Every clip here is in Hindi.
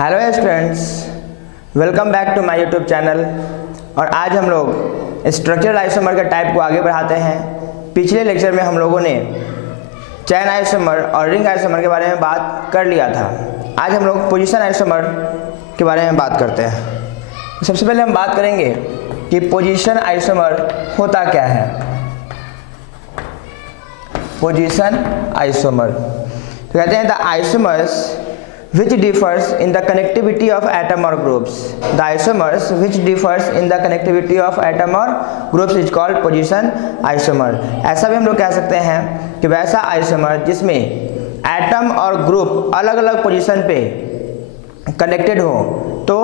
Hello students, welcome back to my YouTube channel. और आज हम लोग स्ट्रक्चरल आइसोमर के टाइप को आगे बढ़ाते हैं। पिछले लेक्चर में हम लोगों ने चैन आइसोमर और रिंग आइसोमर के बारे में बात कर लिया था। आज हम लोग पोजीशन आइसोमर के बारे में बात करते हैं। सबसे पहले हम बात करेंगे कि पोजीशन आइसोमर होता क्या है। पोजीशन आइसोमर तो कहते हैं the isomers which differs in the connectivity of atom or groups. The isomers which differs in the connectivity of atom or groups is called position isomer. ऐसा भी हम लोग कह सकते हैं कि वैसा आइसोमर जिसमें एटम और ग्रुप अलग अलग पोजीशन पे कनेक्टेड हो, तो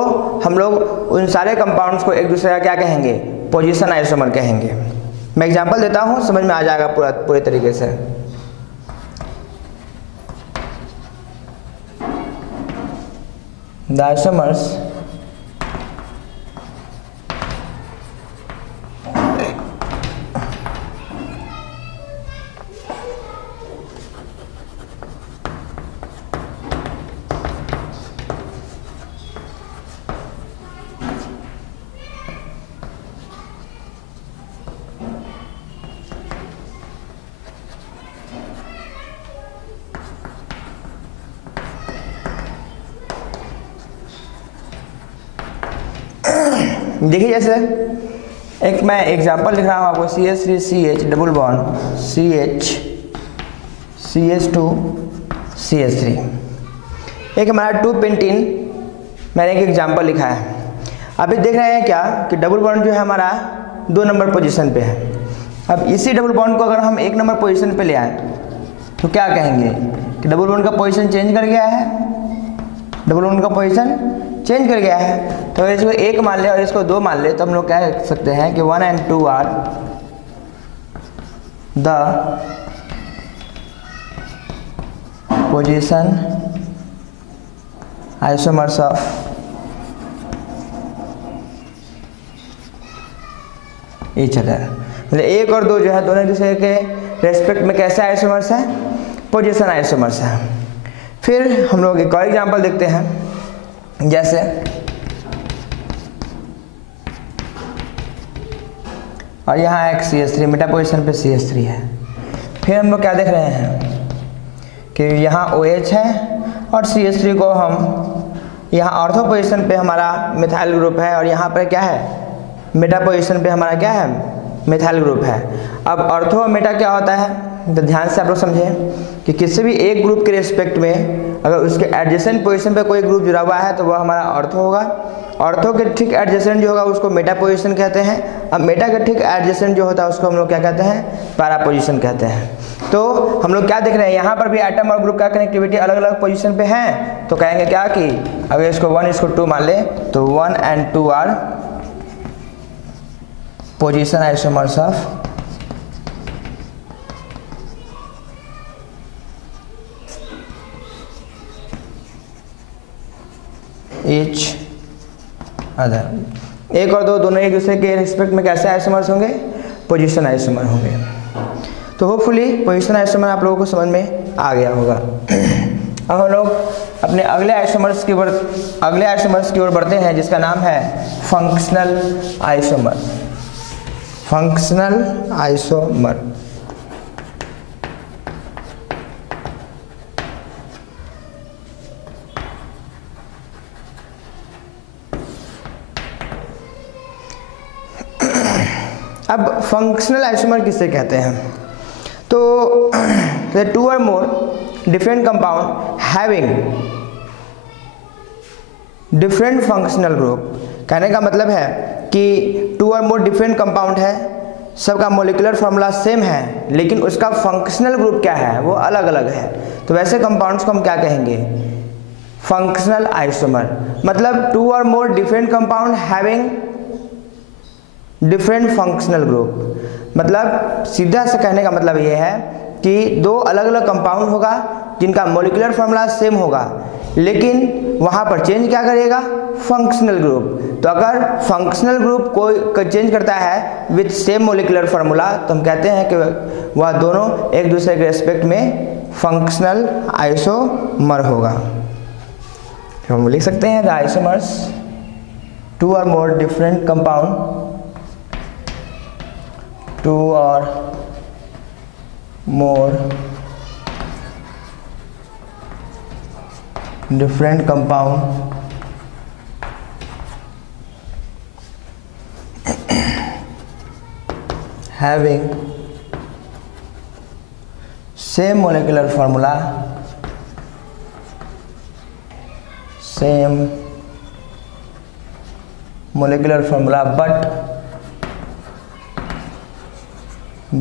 हम लोग उन सारे कंपाउंड्स को एक दूसरे का क्या कहेंगे, पोजीशन आइसोमर कहेंगे। मैं एग्जांपल देता हूँ, समझ में आ जाएगा पूरे तरीके से। The isomers देखिए, जैसे एक मैं एग्जांपल लिख रहा हूँ आपको, CH3CH डबल बॉन्ड CH2CH3। एक हमारा 2 पेंटीन मैंने एक एग्जांपल लिखा है। अभी देख रहे हैं क्या कि डबल बॉन्ड जो है हमारा 2 नंबर पोजीशन पे है। अब इसी डबल बॉन्ड को अगर हम 1 नंबर पोजीशन पे ले आए तो क्या कहेंगे कि डबल बॉन्ड का पोजीशन चेंज कर गया है। डबल बॉन्ड का पोजीशन चेंज कर गया है। तो इसको 1 मान ले और इसको 2 मान ले, तो हम लोग क्या कह सकते हैं कि 1 and 2 are the position isomers of each other. मतलब 1 और 2 जो है दोनों एक दूसरे के रेस्पेक्ट में कैसे आइसोमर्स हैं, पोजीशन आइसोमर्स हैं। फिर हम लोग एक और एग्जांपल देखते हैं। जैसे और यहाँ एक CH3 मेटा पोजीशन पे CH3 है। फिर हम लोग क्या देख रहे हैं कि यहाँ OH है और CH3 को हम यहाँ ऑर्थो पोजीशन पे हमारा मिथाइल ग्रुप है, और यहाँ पर क्या है, मेटा पोजीशन पे हमारा क्या है, मिथाइल ग्रुप है। अब ऑर्थो और मेटा क्या होता है, तो ध्यान से आप लोग समझें कि किसी भी एक ग्रुप के रिस्पेक्ट में अगर उसके एडजेसेंट पोजीशन पे कोई ग्रुप जुड़ा हुआ है तो वह हमारा ऑर्थो होगा। ऑर्थो के ठीक एडजेसेंट जो होगा उसको मेटा पोजीशन कहते हैं। अब मेटा के ठीक एडजेसेंट जो होता है उसको हम लोग क्या कहते हैं, पैरा पोजीशन कहते हैं। तो हम लोग क्या देख रहे हैं, यहाँ पर भी एटम और ग्रुप का कनेक्टिविटी अलग अलग पोजीशन पे है। तो कहेंगे क्या कि अगर इसको 1 इसको 2 मान ले तो 1 and 2 are position isomers of each other. 1 और 2 दोनों एक दूसरे के रिस्पेक्ट में कैसे आइसोमर्स होंगे, पोजीशन आइसोमर होंगे। तो होपफुली पोजीशन आइसोमर आप लोगों को समझ में आ गया होगा। अब हम लोग अपने अगले आइसोमर्स की ओर बढ़ते हैं, जिसका नाम है फंक्शनल आइसोमर। फंक्शनल आइसोमर अब फंक्शनल आइसोमर किससे कहते हैं, तो 2 or more different compound having different functional group। कहने का मतलब है कि 2 or more different compound है, सबका मोलिकुलर फार्मूला सेम है, लेकिन उसका फंक्शनल ग्रुप क्या है, वो अलग अलग है। तो वैसे कंपाउंड्स को हम क्या कहेंगे, फंक्शनल आइसोमर। मतलब 2 or more different compound having different functional group. मतलब सीधा से कहने का मतलब ये है कि 2 अलग अलग कंपाउंड होगा जिनका मोलिकुलर फार्मूला सेम होगा, लेकिन वहाँ पर चेंज क्या करेगा, फंक्शनल ग्रुप। तो अगर फंक्शनल ग्रुप कोई चेंज करता है विथ सेम मोलिकुलर फार्मूला, तो हम कहते हैं कि वह दोनों एक दूसरे के रेस्पेक्ट में फंक्शनल आइसोमर होगा। तो हम लिख सकते हैं द आइसोमर्स टू और मोर डिफरेंट कंपाउंड, टू और more different compound having same molecular formula, same molecular formula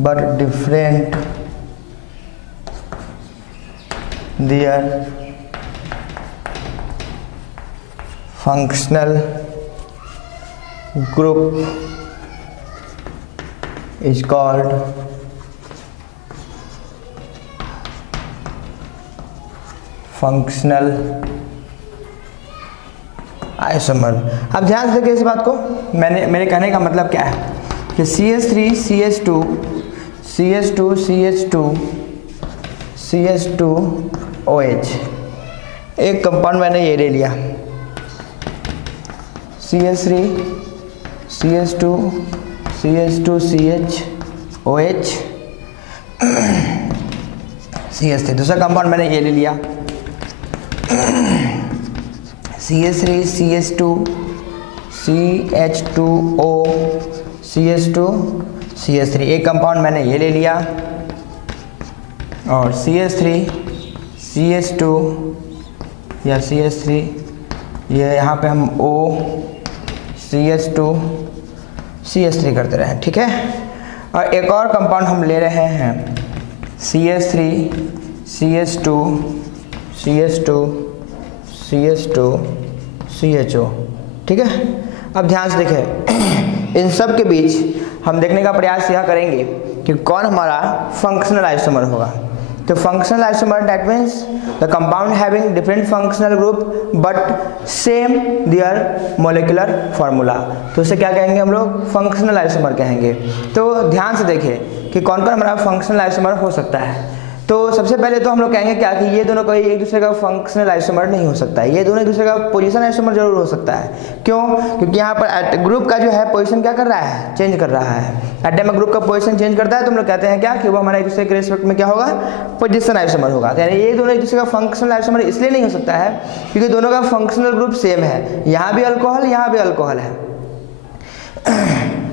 but different their functional group is called functional isomer. अब ध्यान से देखिए इस बात को, मेरे कहने का मतलब क्या है कि CH3 CH2 CH2 CH2 CH2 OH एक कंपाउंड मैंने ये ले लिया, CH3 CH2 CH2 CH OH CH3। दूसरा कंपाउंड मैंने ये ले लिया, CH3 CH2 CH2O CH2 CH3 एक कंपाउंड मैंने ये ले लिया, और CH3 CH2 या CH3 ये यहाँ पे हम O CH2 CH3 करते रहे, ठीक है। और एक और कंपाउंड हम ले रहे हैं CH3 CH2 CH2 CH2 CHO, ठीक है। अब ध्यान से देखें, इन सब के बीच हम देखने का प्रयास यह करेंगे कि कौन हमारा फंक्शनल आइसोमर होगा। तो functional isomer that means the compound having different functional group but same their molecular formula, तो इसे क्या कहेंगे हम लोग, फंक्शनल आइसोमर कहेंगे। तो ध्यान से देखें कि कौन कौन हमारा फंक्शनल आइसोमर हो सकता है। तो सबसे पहले तो हम लोग कहेंगे क्या कि ये दोनों कोई एक दूसरे का फंक्शनल आइसोमर नहीं हो सकता है, ये दोनों एक दूसरे का पोजीशन आइसोमर जरूर हो सकता है। क्यों? क्योंकि यहाँ पर ग्रुप का जो है पोजीशन क्या कर रहा है, चेंज कर रहा है। एटम में ग्रुप का पोजीशन चेंज करता है तो हम लोग कहते हैं क्या कि वो हमारा एक दूसरे के रेस्पेक्ट में क्या होगा, पोजीशन आइसोमर होगा। यानी ये दोनों एक दूसरे का फंक्शनल आइसोमर इसलिए नहीं हो सकता है क्योंकि दोनों का फंक्शनल ग्रुप सेम है, यहाँ भी अल्कोहल यहाँ भी अल्कोहल है।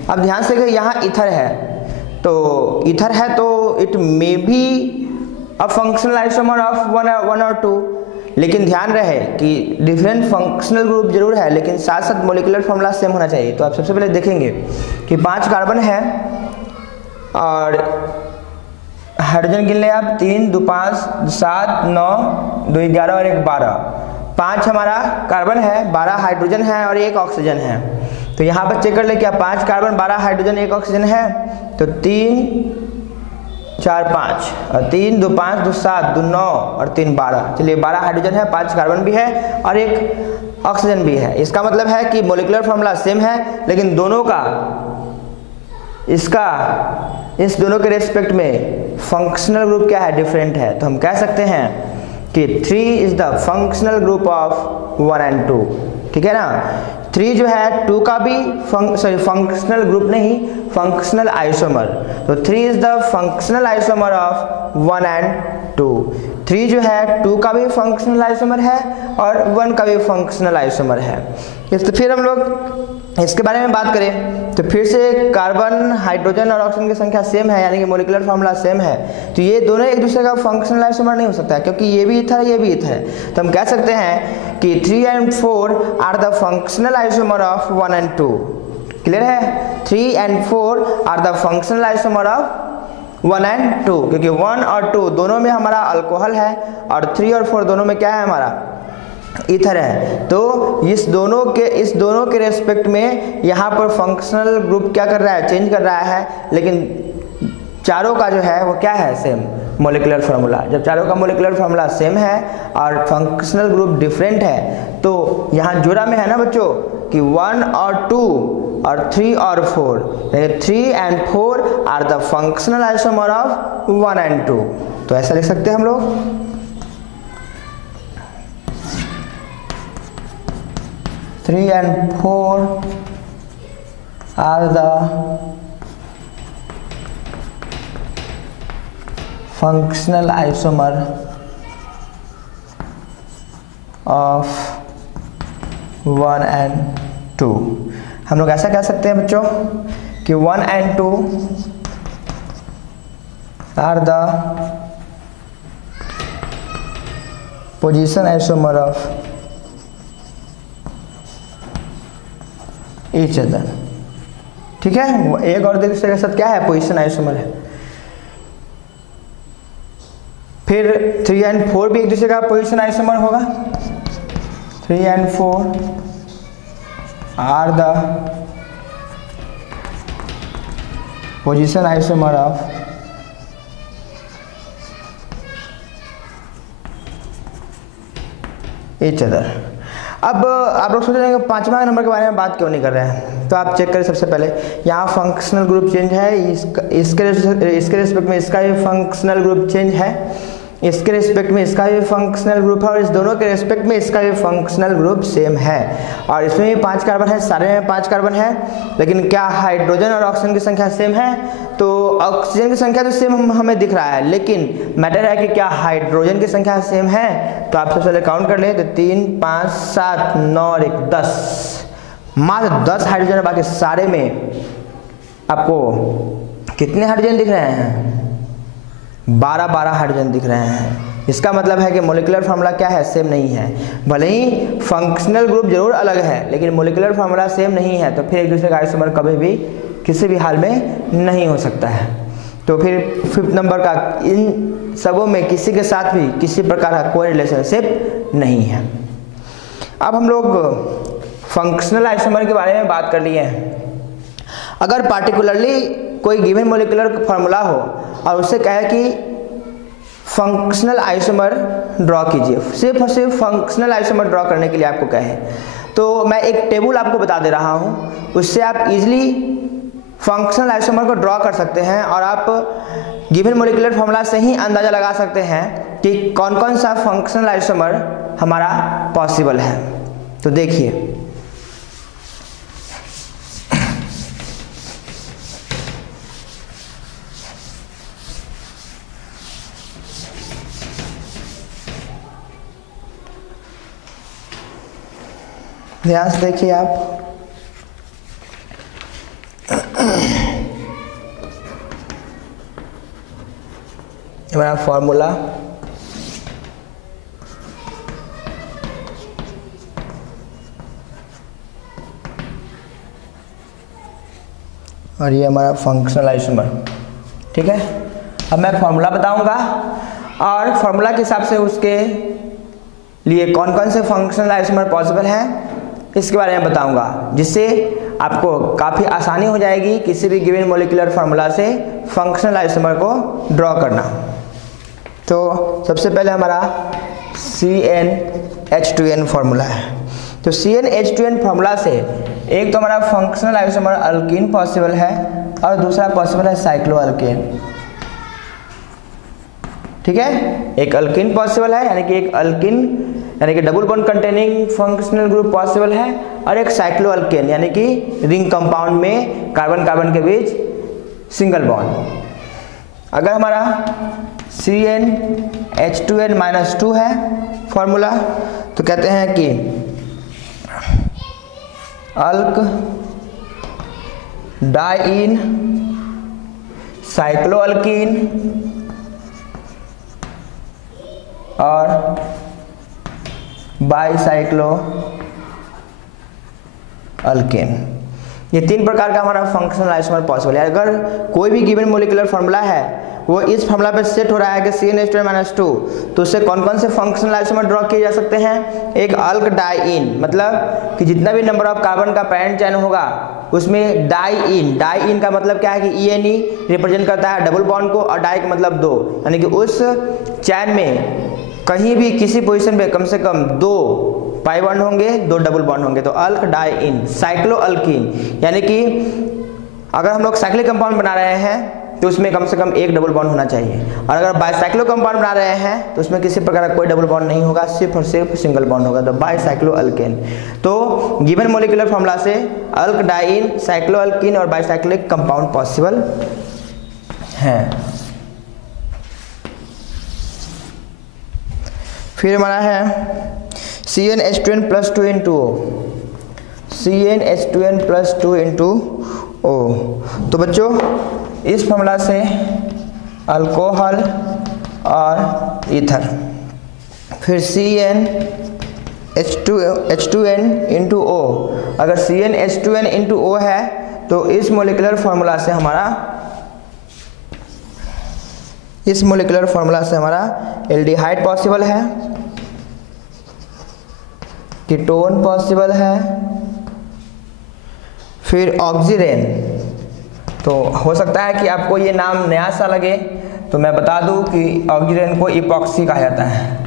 अब ध्यान से यहाँ ईथर है, तो ईथर है तो it may be a functional isomer of one और टू, लेकिन ध्यान रहे कि डिफरेंट फंक्शनल ग्रुप जरूर है लेकिन साथ साथ मोलिकुलर फॉर्मूला सेम होना चाहिए। तो आप सबसे पहले देखेंगे कि 5 कार्बन है और हाइड्रोजन गिन ले आप, 3 2 5 7 9 2 11 और 1 12, 5 हमारा कार्बन है, 12 हाइड्रोजन है और 1 ऑक्सीजन है। तो यहाँ पर चेक कर ले क्या 5 कार्बन 12 हाइड्रोजन 1 ऑक्सीजन है, तो 3 4 5 और 3 2 5 2 7 2 9 और 3 12, चलिए 12 हाइड्रोजन है, 5 कार्बन भी है और 1 ऑक्सीजन भी है। इसका मतलब है कि मोलिकुलर फॉर्मूला सेम है लेकिन दोनों का इस दोनों के रेस्पेक्ट में फंक्शनल ग्रुप क्या है, डिफरेंट है। तो हम कह सकते हैं कि 3 is the functional group of 1 and 2, ठीक है ना। 3 जो है 2 का भी फंक्शनल ग्रुप नहीं, फंक्शनल आइसोमर। तो 3 is the functional isomer of 1 and 2। 3 जो है 2 का भी फंक्शनल आइसोमर है और 1 का भी फंक्शनल आइसोमर है। तो फिर हम लोग इसके बारे में बात करें तो फिर से कार्बन हाइड्रोजन और ऑक्सीजन की संख्या सेम है, यानी कि मोलिकुलर फार्मूला सेम है। तो ये दोनों एक दूसरे का फंक्शनल आइसोमर नहीं हो सकता है क्योंकि ये भी ईथर है ये भी ईथर है। तो हम कह सकते हैं कि 3 and 4 are the functional isomer of 1 and 2। Clear है? 3 and 4 are the functional isomer of 1 and 2, क्योंकि 1 और 2 दोनों में हमारा अल्कोहल है और 3 और 4 दोनों में क्या है, हमारा ईथर है। तो इस दोनों के रेस्पेक्ट में यहाँ पर फंक्शनल ग्रुप क्या कर रहा है, चेंज कर रहा है, लेकिन चारों का जो है वो क्या है, सेम मोलिकुलर फार्मूला। जब चारों का मोलिकुलर फार्मूला सेम है और फंक्शनल ग्रुप डिफरेंट है तो यहाँ जोड़ा में है ना बच्चों कि 1 और 2 और 3 और 4, 3 and 4 are the functional isomer of 1 and 2। तो ऐसा लिख सकते हैं हम लोग। 3 and 4 are the functional isomer of 1 and 2। हम लोग ऐसा कह सकते हैं बच्चों कि 1 and 2 are the position isomer of each other। ठीक है, एक और दूसरे के साथ क्या है, पोजीशन आइसोमर है। फिर 3 and 4 भी एक दूसरे का पोजीशन आइसोमर होगा। 3 and 4 are the position isomer of each other। अब आप लोग सोच रहे हैं कि 5वां नंबर के बारे में बात क्यों नहीं कर रहे हैं, तो आप चेक करें। सबसे पहले यहाँ फंक्शनल ग्रुप चेंज है, इसके रिस्पेक्ट में इसका भी फंक्शनल ग्रुप चेंज है, इसके रिस्पेक्ट में इसका भी फंक्शनल ग्रुप है, और इस दोनों के रिस्पेक्ट में इसका भी फंक्शनल ग्रुप सेम है। और इसमें भी 5 कार्बन है, सारे में 5 कार्बन है, लेकिन क्या हाइड्रोजन और ऑक्सीजन की संख्या सेम है? तो ऑक्सीजन की संख्या तो सेम हमें दिख रहा है, लेकिन मैटर है कि क्या हाइड्रोजन की संख्या सेम है? तो आप सबसे पहले काउंट कर ले, तो 3 5 7 9 और 1 10, मात्र 10 हाइड्रोजन है। बाकी सारे में आपको कितने हाइड्रोजन दिख रहे हैं? 12 हाइड्रोजन दिख रहे हैं। इसका मतलब है कि मोलिकुलर फार्मूला क्या है, सेम नहीं है। भले ही फंक्शनल ग्रुप जरूर अलग है, लेकिन मोलिकुलर फार्मूला सेम नहीं है, तो फिर एक दूसरे का आइसोमर कभी भी किसी भी हाल में नहीं हो सकता है। तो फिर 5th नंबर का इन सबों में किसी के साथ भी किसी प्रकार का कोई रिलेशनशिप नहीं है। अब हम लोग फंक्शनल आइसोमर के बारे में बात कर लिए हैं। अगर पार्टिकुलरली कोई गिवन मोलिकुलर फार्मूला हो और उससे कहे कि फंक्शनल आइसोमर ड्रॉ कीजिए, सिर्फ और सिर्फ फंक्शनल आइसोमर ड्रॉ करने के लिए आपको कहे, तो मैं एक टेबल आपको बता दे रहा हूँ, उससे आप इजीली फंक्शनल आइसोमर को ड्रॉ कर सकते हैं, और आप गिवन मोलिकुलर फार्मूला से ही अंदाज़ा लगा सकते हैं कि कौन कौन सा फंक्शनल आइसोमर हमारा पॉसिबल है। तो देखिए, ध्यान से देखिए आप, हमारा फॉर्मूला और ये हमारा फंक्शनल आइसोमर। ठीक है, अब मैं फॉर्मूला बताऊंगा और फॉर्मूला के हिसाब से उसके लिए कौन कौन से फंक्शनल आइसोमर पॉसिबल हैं इसके बारे में बताऊंगा, जिससे आपको काफ़ी आसानी हो जाएगी किसी भी गिवन मोलिकुलर फार्मूला से फंक्शनल आइसोमर को ड्रॉ करना। तो सबसे पहले हमारा CnH2n फार्मूला है। तो CnH2n फार्मूला से एक तो हमारा फंक्शनल आइसोमर अल्कीन पॉसिबल है और दूसरा पॉसिबल है साइक्लोअल्केन। ठीक है, एक अल्कीन पॉसिबल है, यानी कि एक अल्कीन यानी कि double bond containing functional group possible है, और एक साइक्लोअल्केन यानी कि रिंग कंपाउंड में कार्बन कार्बन के बीच सिंगल बॉन्ड। अगर हमारा CnH2n-2 है फॉर्मूला, तो कहते हैं कि अल्क डाइन साइक्लोअल्कीन और बाईसाइक्लो अल्केन। ये 3 प्रकार का हमारा फंक्शनल आइसोमर पॉसिबल है। अगर कोई भी गिवन मोलिकुलर फार्मूला है वो इस फार्मूला पे सेट हो रहा है कि CnH2n-2, तो उससे कौन कौन से फंक्शनल आइसोमर ड्रॉ किए जा सकते हैं? एक अल्क डाइन, मतलब कि जितना भी नंबर ऑफ कार्बन का पैरेंट चेन होगा उसमें डाइन का मतलब क्या है कि ENE रिप्रेजेंट करता है डबल बॉन्ड को, और डाई का मतलब 2, यानी कि उस चैन में कहीं भी किसी पोजीशन पे कम से कम 2 पाई बॉन्ड होंगे, 2 डबल बॉन्ड होंगे। तो अल्क डाइन साइक्लोअल्कीन, यानी कि अगर हम लोग साइक्लिक कंपाउंड बना रहे हैं तो उसमें कम से कम एक डबल बॉन्ड होना चाहिए। और अगर बाइसाइक्लो कंपाउंड बना रहे हैं तो उसमें किसी प्रकार का कोई डबल बॉन्ड नहीं होगा, सिर्फ और सिर्फ सिंगल बॉन्ड होगा, तो बाइसाइक्लो अल्केन। तो गिवन मोलिकुलर फॉर्मूला से अल्क डाइन साइक्लो अल्कीन और बाइसाइक्लिक कंपाउंड पॉसिबल है। फिर हमारा है CnH2n + 2 × O, CnH2n + 2 × O। तो बच्चों इस फॉर्मूला से अल्कोहल और ईथर, फिर CnH2n × O, अगर CnH2n × O है तो इस मोलिकुलर फार्मूला से हमारा एल्डिहाइड पॉसिबल है, कीटोन पॉसिबल है, फिर ऑक्सीरेन। तो हो सकता है कि आपको ये नाम नया सा लगे, तो मैं बता दूं कि ऑक्सीरेन को इपॉक्सी कहा जाता है,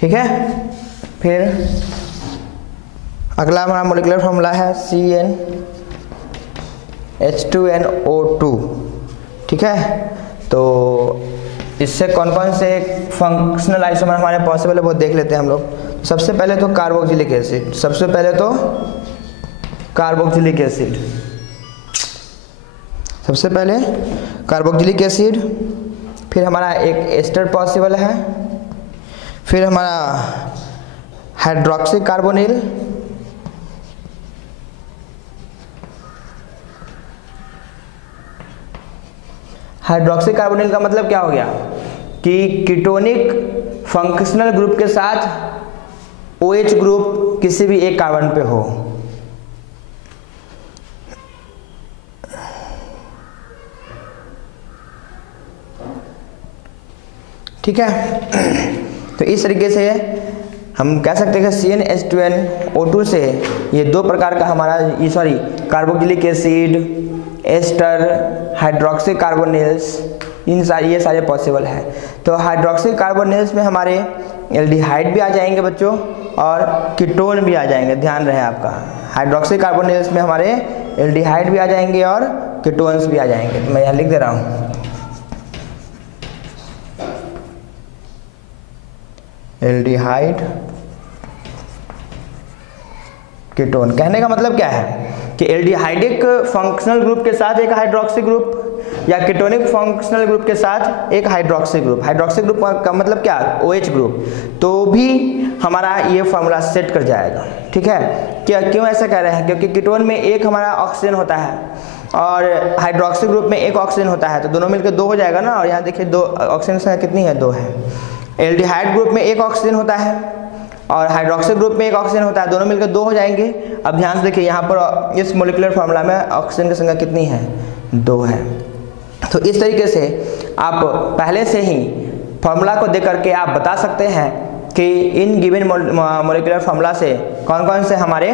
ठीक है। फिर अगला हमारा मोलिकुलर फार्मूला है CnH2nO2, ठीक है। तो इससे कौन कौन से फंक्शनल आइसोमर हमारे पॉसिबल है वो देख लेते हैं हम लोग। सबसे पहले तो कार्बोक्सिलिक एसिड, फिर हमारा एक एस्टर पॉसिबल है, फिर हमारा हाइड्रोक्सी कार्बोनिल, हाइड्रोक्सी कार्बोनिल का मतलब क्या हो गया कि कीटोनिक फंक्शनल ग्रुप के साथ OH ग्रुप किसी भी एक कार्बन पे हो, ठीक है। तो इस तरीके से हम कह सकते हैं कि CnH2nO2 से ये दो प्रकार का हमारा carboxylic acid, ester, hydroxy carbonyls, ये सारे पॉसिबल है। तो हाइड्रोक्सी कार्बोनिल्स में हमारे एल्डिहाइड भी आ जाएंगे बच्चों और कीटोन भी आ जाएंगे, ध्यान रहे आपका। हाइड्रोक्सी कार्बोनिल्स में हमारे एल्डिहाइड भी आ जाएंगे और कीटोन्स भी आ जाएंगे। तो मैं यहाँ लिख दे रहा हूँ, एल्डिहाइड कीटोन। कहने का मतलब क्या है कि एल्डिहाइडिक फंक्शनल ग्रुप के साथ एक हाइड्रोक्सी ग्रुप या कीटोनिक फंक्शनल ग्रुप के साथ एक हाइड्रोक्सी ग्रुप। हाइड्रोक्सी ग्रुप का मतलब क्या, OH ग्रुप, तो भी हमारा ये फार्मूला सेट कर जाएगा, ठीक है। क्या क्यों ऐसा कह रहे हैं, क्योंकि कीटोन में एक हमारा ऑक्सीजन होता है और हाइड्रोक्सी ग्रुप में एक ऑक्सीजन होता है, तो दोनों मिलकर 2 हो जाएगा ना। और यहाँ देखिए 2 ऑक्सीजन संख्या कितनी है, 2 है। एल्डिहाइड ग्रुप में एक ऑक्सीजन होता है और हाइड्रोक्सी ग्रुप में एक ऑक्सीजन होता है, दोनों मिलकर 2 हो जाएंगे। अब ध्यान से देखिए यहाँ पर इस मोलिकुलर फार्मूला में ऑक्सीजन की संख्या कितनी है, 2 है। तो इस तरीके से आप पहले से ही फार्मूला को देख करके आप बता सकते हैं कि इन गिवन मोलिकुलर फार्मूला से कौन कौन से हमारे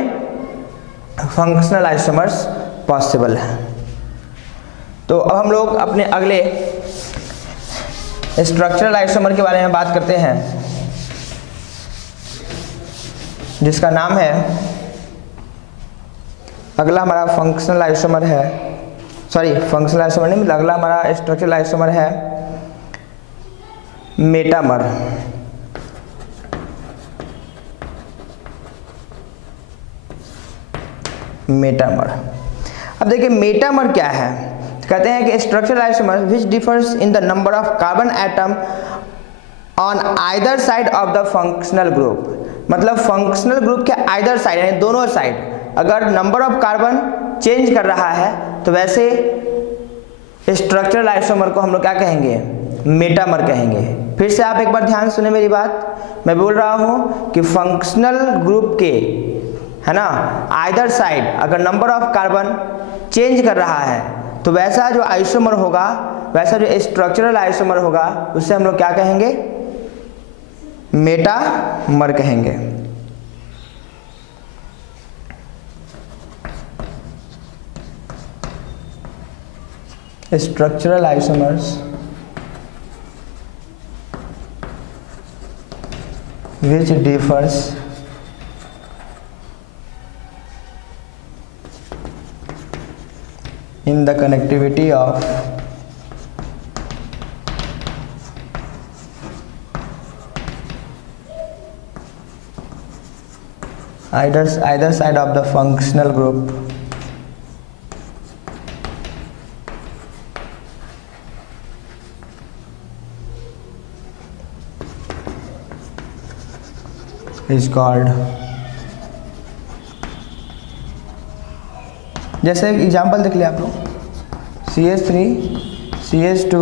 फंक्शनल आइसोमर्स पॉसिबल हैं। तो अब हम लोग अपने अगले स्ट्रक्चरल आइसोमर के बारे में बात करते हैं, जिसका नाम है, अगला हमारा फंक्शनल आइसोमर है, फंक्शनल आइसोमर नहीं, अगला हमारा स्ट्रक्चरल आइसोमर है मेटामर। अब देखिए मेटामर क्या है। कहते हैं कि structural isomer which differs in the number of carbon atom on either side of the functional group. मतलब फंक्शनल ग्रुप के आइदर साइड यानी दोनों साइड अगर नंबर ऑफ कार्बन चेंज कर रहा है तो वैसे स्ट्रक्चरल आइसोमर को हम लोग क्या कहेंगे, मेटामर कहेंगे। फिर से आप एक बार ध्यान सुने मेरी बात, मैं बोल रहा हूं कि फंक्शनल ग्रुप के, है ना, आइदर साइड अगर नंबर ऑफ कार्बन चेंज कर रहा है तो वैसा जो आइसोमर होगा, वैसा जो स्ट्रक्चरल आइसोमर होगा उससे हम लोग क्या कहेंगे, मेटामर कहेंगे। Structural isomers which differs in the connectivity of either side of the functional group is called, जैसे एक एग्जाम्पल देख लिया आप लोग, CH3 CH2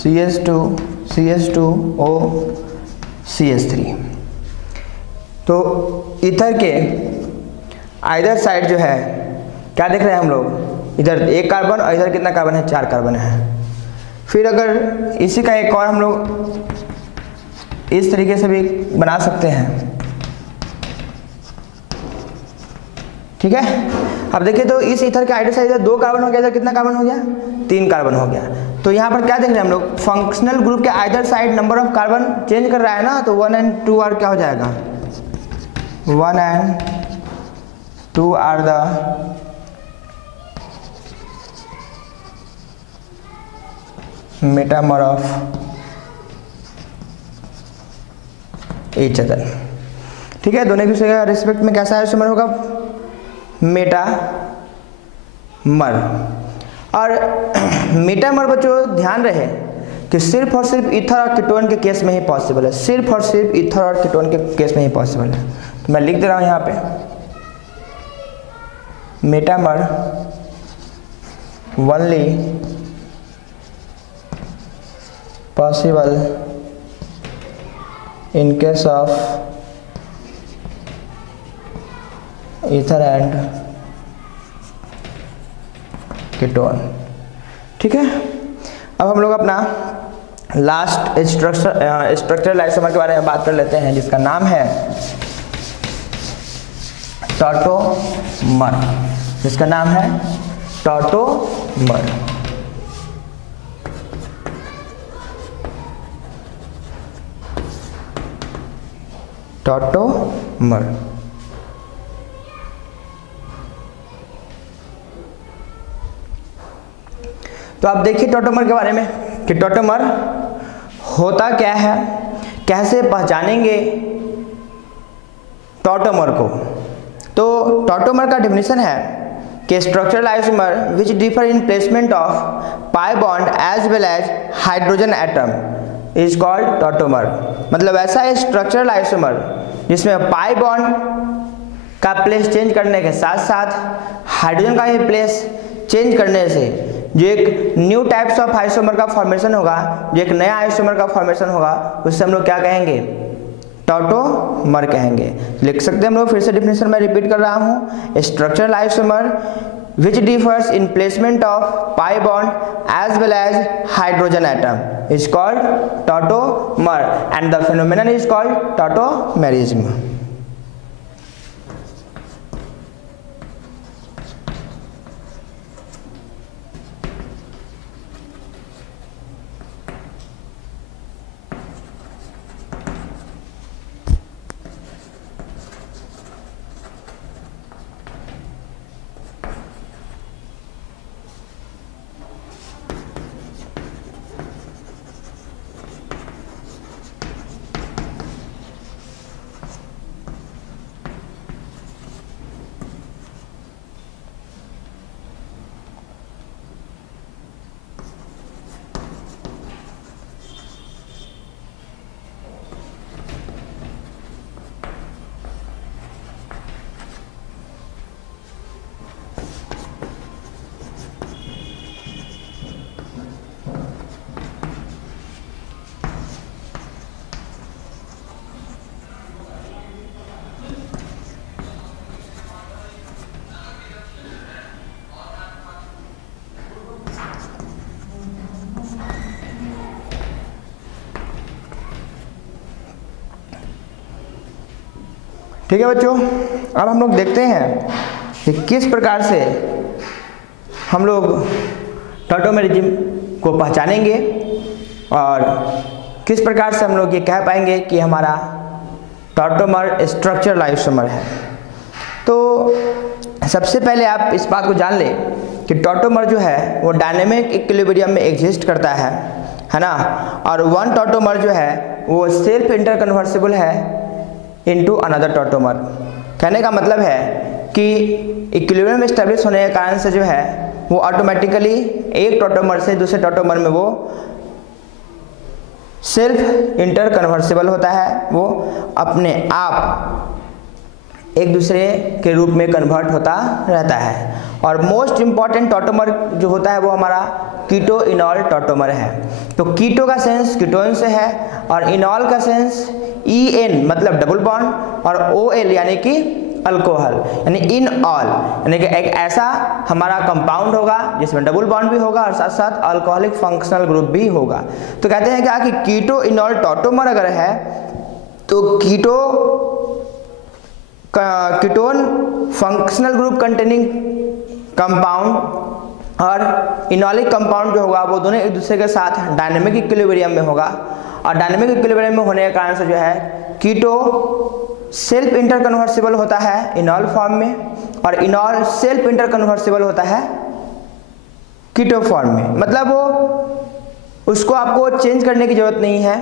CH2 CH2O CH3। तो ईथर के आइदर साइड जो है क्या देख रहे हैं हम लोग, इधर एक कार्बन और इधर कितना कार्बन है, 4 कार्बन है। फिर अगर इसी का एक और हम लोग इस तरीके से भी बना सकते हैं, ठीक है। अब देखिए तो इस ईथर के आइडर साइड इधर 2 कार्बन हो गया, इधर कितना कार्बन हो गया, 3 कार्बन हो गया। तो यहाँ पर क्या देख रहे हैं हम लोग, फंक्शनल ग्रुप के either side number of carbon change कर रहा है ना, तो 1 and 2 आर क्या हो जाएगा, 1 and 2 are the metamer of each other, ठीक है। दोनों एक दूसरे का रिस्पेक्ट में कैसा आइसोमर होगा, मेटामर। और मेटामर बच्चों ध्यान रहे कि सिर्फ और सिर्फ ईथर और कीटोन के केस में ही पॉसिबल है, सिर्फ और सिर्फ ईथर और कीटोन के केस में ही पॉसिबल है। तो मैं लिख दे रहा हूं यहाँ पे, metamer only possible in case of ether and ketone, ठीक है। अब हम लोग अपना लास्ट स्ट्रक्चरल आइसोमर के बारे में बात कर लेते हैं, जिसका नाम है टॉटोमर, जिसका नाम है टॉटोमर। टॉटोमर तो आप देखिए टॉटोमर के बारे में कि टॉटोमर होता क्या है, कैसे पहचानेंगे टॉटोमर को। तो टॉटोमर का डेफिनेशन है कि structural isomer which differ in placement of pi bond as well as hydrogen atom is called tautomer. मतलब ऐसा स्ट्रक्चरल आइसोमर जिसमें पाई बॉन्ड का प्लेस चेंज करने के साथ साथ हाइड्रोजन का भी प्लेस चेंज करने से जो एक न्यू टाइप्स ऑफ आइसोमर का फॉर्मेशन होगा, जो एक नया आइसोमर का फॉर्मेशन होगा, उससे हम लोग क्या कहेंगे, टॉटोमर कहेंगे। लिख सकते हैं हम लोग, फिर से डिफिनेशन में रिपीट कर रहा हूँ, structural isomer which differs in placement of pi bond as well as hydrogen atom is called tautomer and the phenomenon is called tautomerism। ठीक है बच्चों, अब हम लोग देखते हैं कि किस प्रकार से हम लोग टॉटोमेरिज्म को पहचानेंगे और किस प्रकार से हम लोग ये कह पाएंगे कि हमारा टॉटोमर स्ट्रक्चरल आइसोमर है। तो सबसे पहले आप इस बात को जान लें कि टॉटोमर जो है वो डायनेमिक इक्विलिब्रियम में एग्जिस्ट करता है ना, और वन टॉटोमर जो है वो सेल्फ इंटरकन्वर्सिबल है इनटू अनदर टॉटोमर। कहने का मतलब है कि इक्विलिब्रियम एस्टेब्लिश होने के कारण से जो है वो ऑटोमेटिकली एक टॉटोमर से दूसरे टॉटोमर में वो सेल्फ इंटर कन्वर्सिबल होता है, वो अपने आप एक दूसरे के रूप में कन्वर्ट होता रहता है। और मोस्ट इम्पॉर्टेंट टॉटोमर जो होता है वो हमारा कीटो इनॉल टॉटोमर है। तो कीटो का सेंस कीटोन से है और इनॉल का सेंस EN मतलब डबल बॉन्ड और OL यानी कि अल्कोहल, यानी इन ऑल, यानी कि एक ऐसा हमारा कंपाउंड होगा जिसमें डबल बॉन्ड भी होगा और साथ साथ अल्कोहलिक फंक्शनल ग्रुप भी होगा। तो कहते हैं क्या कि कीटो इनॉल टॉटोमर अगर है तो ketone functional group containing compound और इनॉलिक कंपाउंड जो होगा वो दोनों एक दूसरे के साथ डायनेमिक इक्विलिब्रियम में होगा। और डायनेमिक इक्विलिब्रियम में होने के कारण से जो है कीटो सेल्फ इंटर कन्वर्सिबल होता है इनॉल फॉर्म में और इनॉल सेल्फ इंटर कन्वर्सिबल होता है कीटो फॉर्म में। मतलब वो उसको आपको चेंज करने की जरूरत नहीं है,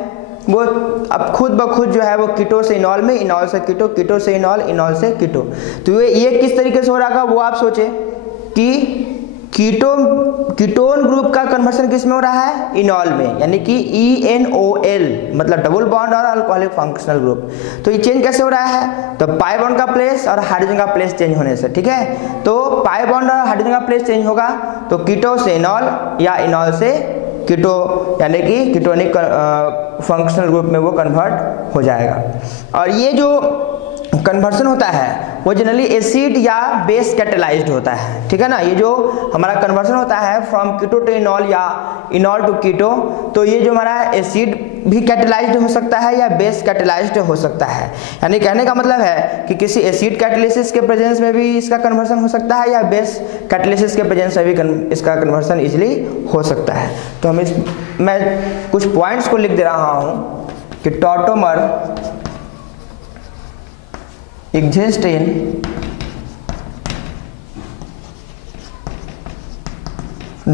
वो अब खुद ब खुद जो है वो कीटो से इनॉल में, इनॉल से कीटो, कीटो से इनॉल, इनॉल से कीटो। तो ये किस तरीके से हो रहा है वो आप सोचे कि कीटोन ग्रुप का कन्वर्सन किस में हो रहा है, इनॉल में, यानी कि ENOL मतलब डबल बॉन्ड और अल्कोहलिक फंक्शनल ग्रुप। तो ये चेंज कैसे हो रहा है, तो पाई बॉन्ड का प्लेस और हाइड्रोजन का प्लेस चेंज होने से, ठीक है। तो पाई बॉन्ड और हाइड्रोजन का प्लेस चेंज होगा तो कीटो से इनॉल या इनॉल से कीटो यानी कि कीटोनिक फंक्शनल ग्रुप में वो कन्वर्ट हो जाएगा। और ये जो कन्वर्सन होता है वो जनरली एसिड या बेस कैटेलाइज्ड होता है, ठीक है ना। ये जो हमारा कन्वर्सन होता है फ्रॉम कीटो टू इनॉल या इनॉल टू कीटो, तो ये जो हमारा एसिड भी कैटेलाइज्ड हो सकता है या बेस कैटेलाइज्ड हो सकता है। यानी कहने का मतलब है कि किसी एसिड कैटेलिसिस के प्रेजेंस में भी इसका कन्वर्सन हो सकता है या बेस कैटेलिसिस के प्रेजेंस में भी इसका कन्वर्सन इजीली हो सकता है। तो मैं कुछ पॉइंट्स को लिख दे रहा हूँ कि tautomer exist in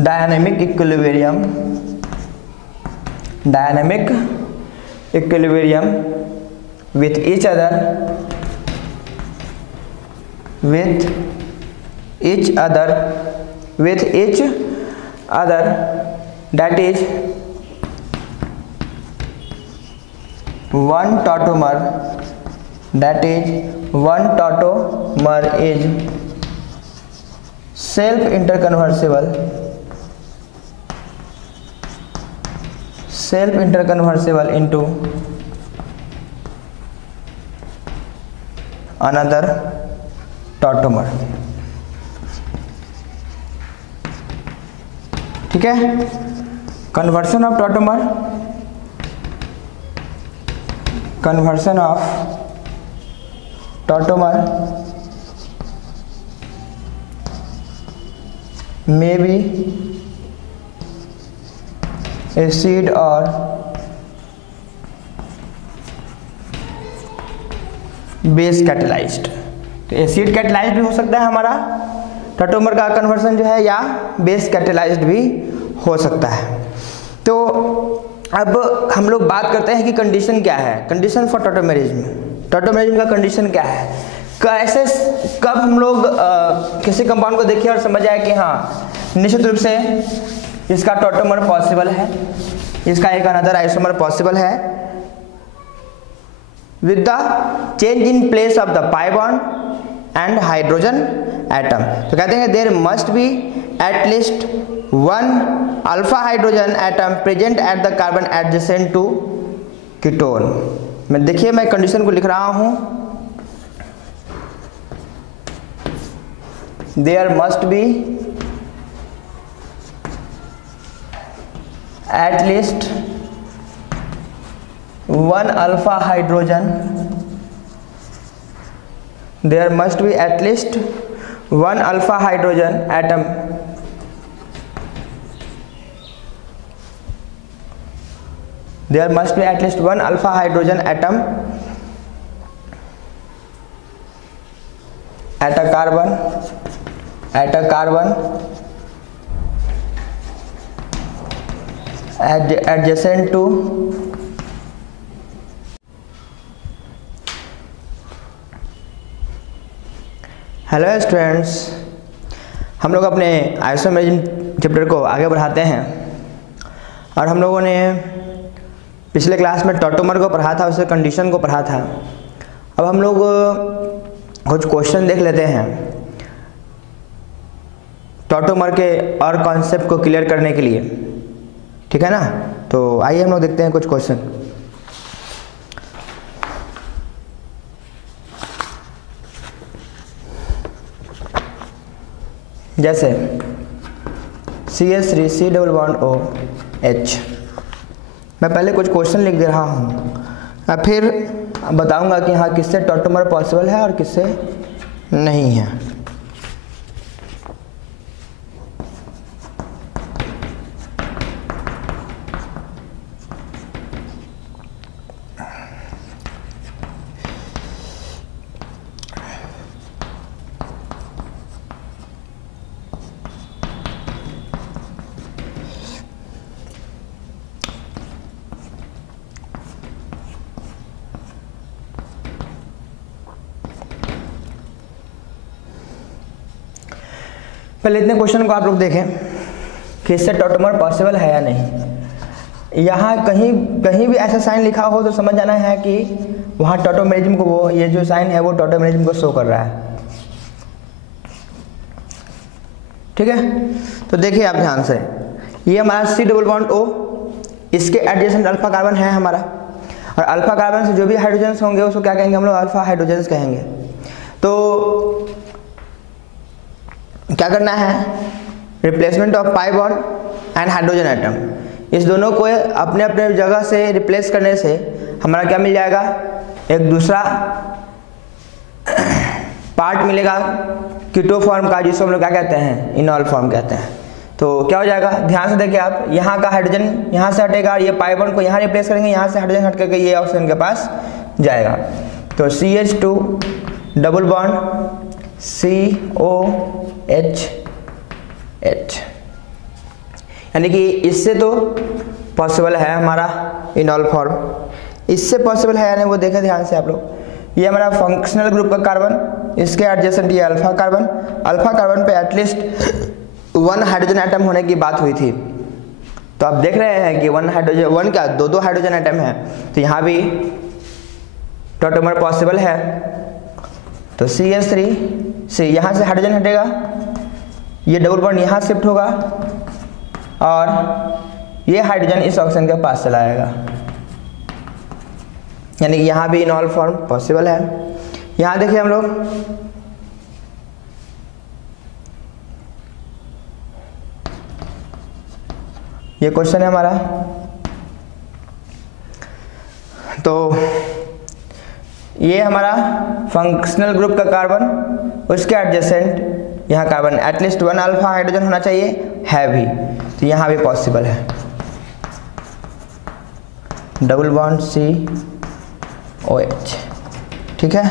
dynamic equilibrium with each other that is one tautomer is self interconversible into another tautomer, ठीक है। conversion of tautomer may be acid or base catalysed. तो एसिड कैटेलाइज्ड भी हो सकता है हमारा टॉटोमर का कन्वर्सन जो है, या बेस कैटेलाइज्ड भी हो सकता है। तो अब हम लोग बात करते हैं कि कंडीशन क्या है, कंडीशन फॉर टॉटोमेरिज्म। टॉटोमेरिज्म का कंडीशन क्या है, कैसे कब हम लोग किसी कंपाउंड को देखें और समझ आए कि हाँ निश्चित रूप से इसका टॉटोमर पॉसिबल है, इसका एक अनदर आइसोमर पॉसिबल है with the change in place of the pi bond and hydrogen atom. तो कहते हैं there must be at least one alpha hydrogen atom present at the carbon adjacent to ketone. मैं देखिए मैं कंडीशन को लिख रहा हूं, there must be at least one alpha hydrogen, there must be at least one alpha hydrogen atom there must be at least one alpha hydrogen atom at a carbon adjacent to hello students, हम लोग अपने आइसोमेरिज्म चैप्टर को आगे बढ़ाते हैं और हम लोगों ने पिछले क्लास में टॉटोमर को पढ़ा था, उससे कंडीशन को पढ़ा था। अब हम लोग कुछ क्वेश्चन देख लेते हैं टॉटोमर के और कॉन्सेप्ट को क्लियर करने के लिए, ठीक है ना। तो आइए हम लोग देखते हैं कुछ क्वेश्चन। जैसे CH3 COOH, मैं पहले कुछ क्वेश्चन लिख दे रहा हूँ, मैं फिर बताऊंगा कि हाँ किससे टॉटोमर पॉसिबल है और किससे नहीं है। पहले इतने क्वेश्चन को आप लोग देखें कि इससे टॉटोमर पॉसिबल है या नहीं। यहाँ कहीं भी ऐसा साइन लिखा हो तो समझ जाना है कि वहाँ टॉटोमेरिज्म को, वो ये जो साइन है वो टॉटोमेरिज्म को शो कर रहा है, ठीक है। तो देखिए आप ध्यान से, ये हमारा C+O, इसके एडजेसेंट अल्फा कार्बन है हमारा, और अल्फा कार्बन से जो भी हाइड्रोजन्स होंगे उसको क्या कहेंगे हम लोग, अल्फा हाइड्रोजन्स कहेंगे। तो क्या करना है, replacement of pi bond and hydrogen atom, इस दोनों को अपने अपने जगह से रिप्लेस करने से हमारा क्या मिल जाएगा, एक दूसरा पार्ट मिलेगा कीटो फॉर्म का, जिसको हम लोग क्या कहते हैं, इनॉल फॉर्म कहते हैं। तो क्या हो जाएगा, ध्यान से देखिए आप, यहाँ का हाइड्रोजन यहाँ से हटेगा, ये पाई बॉन्ड को यहाँ रिप्लेस करेंगे, यहाँ से हाइड्रोजन हट करके ये ऑक्सीजन के पास जाएगा। तो CH2 डबल बॉन्ड COH, यानी कि इससे तो पॉसिबल है हमारा इनॉल फॉर्म, इससे पॉसिबल है या नहीं वो देखें ध्यान से आप लोग। ये हमारा फंक्शनल ग्रुप का कार्बन, इसके एडजेसेंट ये अल्फा कार्बन, अल्फा कार्बन पे एटलीस्ट 1 हाइड्रोजन एटम होने की बात हुई थी। तो आप देख रहे हैं कि 1 हाइड्रोजन, 1 क्या, 2 हाइड्रोजन एटम है, तो यहाँ भी टॉटोमर पॉसिबल है। तो CH3 से यहाँ से हाइड्रोजन हटेगा, ये डबल बॉन्ड यहाँ शिफ्ट होगा और ये हाइड्रोजन इस ऑक्सीजन के पास चला आएगा, यानी कि यहाँ भी इनॉल फॉर्म पॉसिबल है। यहाँ देखिए हम लोग, ये क्वेश्चन है हमारा। तो ये हमारा फंक्शनल ग्रुप का कार्बन, उसके एडजेसेंट यहाँ कार्बन एटलीस्ट 1 अल्फा हाइड्रोजन होना चाहिए, है भी, तो यहाँ भी पॉसिबल है। डबल बॉन्ड COH, ठीक है,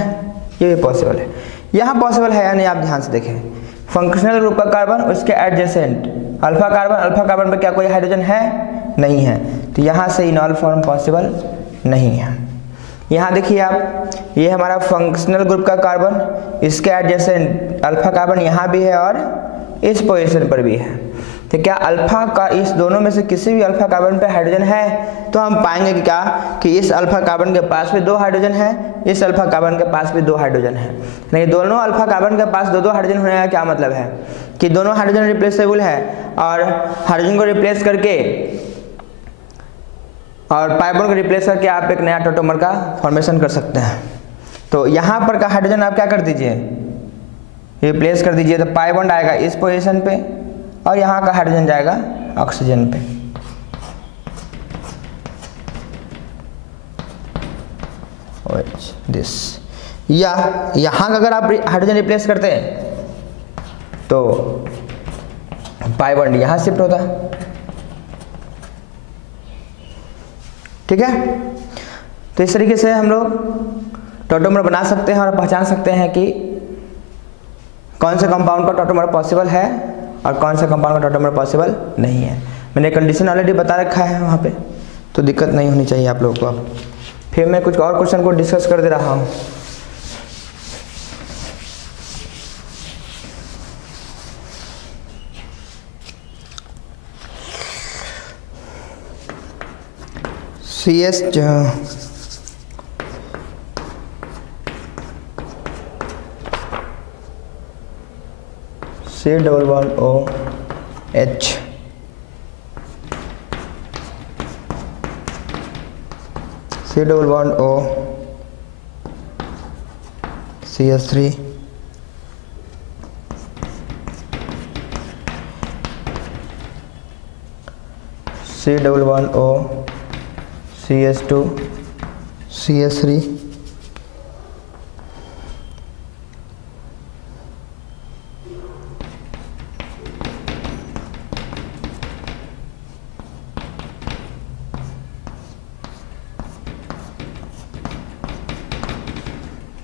ये भी पॉसिबल है। यहाँ पॉसिबल है या नहीं आप ध्यान से देखें, फंक्शनल ग्रुप का कार्बन, उसके adjacent alpha carbon, alpha carbon पर क्या कोई हाइड्रोजन है, नहीं है, तो यहाँ से इनॉल फॉर्म पॉसिबल नहीं है। यहाँ देखिए आप, ये हमारा फंक्शनल ग्रुप का कार्बन, इसके एडजेसेंट अल्फा कार्बन यहाँ भी है और इस पोजीशन पर भी है। तो क्या अल्फा का इस दोनों में से किसी भी अल्फा कार्बन पे हाइड्रोजन है, तो हम पाएंगे कि क्या, कि इस अल्फा कार्बन के पास भी 2 हाइड्रोजन है, इस अल्फा कार्बन के पास भी 2 हाइड्रोजन है। नहीं, दोनों अल्फा कार्बन के पास 2 हाइड्रोजन होने का क्या मतलब है कि दोनों हाइड्रोजन रिप्लेसेबल है, और हाइड्रोजन को रिप्लेस करके और पाई बॉन्ड को रिप्लेस करके आप एक नया टॉटोमर का फॉर्मेशन कर सकते हैं। तो यहाँ पर का हाइड्रोजन आप क्या कर दीजिए, रिप्लेस कर दीजिए, तो पाई बॉन्ड आएगा इस पोजीशन पे और यहाँ का हाइड्रोजन जाएगा ऑक्सीजन पे। दिस, या यहाँ का अगर आप हाइड्रोजन रिप्लेस करते हैं तो पाई बॉन्ड यहाँ शिफ्ट होता है, ठीक है। तो इस तरीके से हम लोग टॉटोमर बना सकते हैं और पहचान सकते हैं कि कौन से कंपाउंड का टॉटोमर पॉसिबल है और कौन से कंपाउंड का टॉटोमर पॉसिबल नहीं है। मैंने कंडीशन ऑलरेडी बता रखा है वहाँ पे, तो दिक्कत नहीं होनी चाहिए आप लोगों को। अब फिर मैं कुछ और क्वेश्चन को डिस्कस कर दे रहा हूँ। CS C double bond OH C double bond O CS3 C double bond O CS2 CS3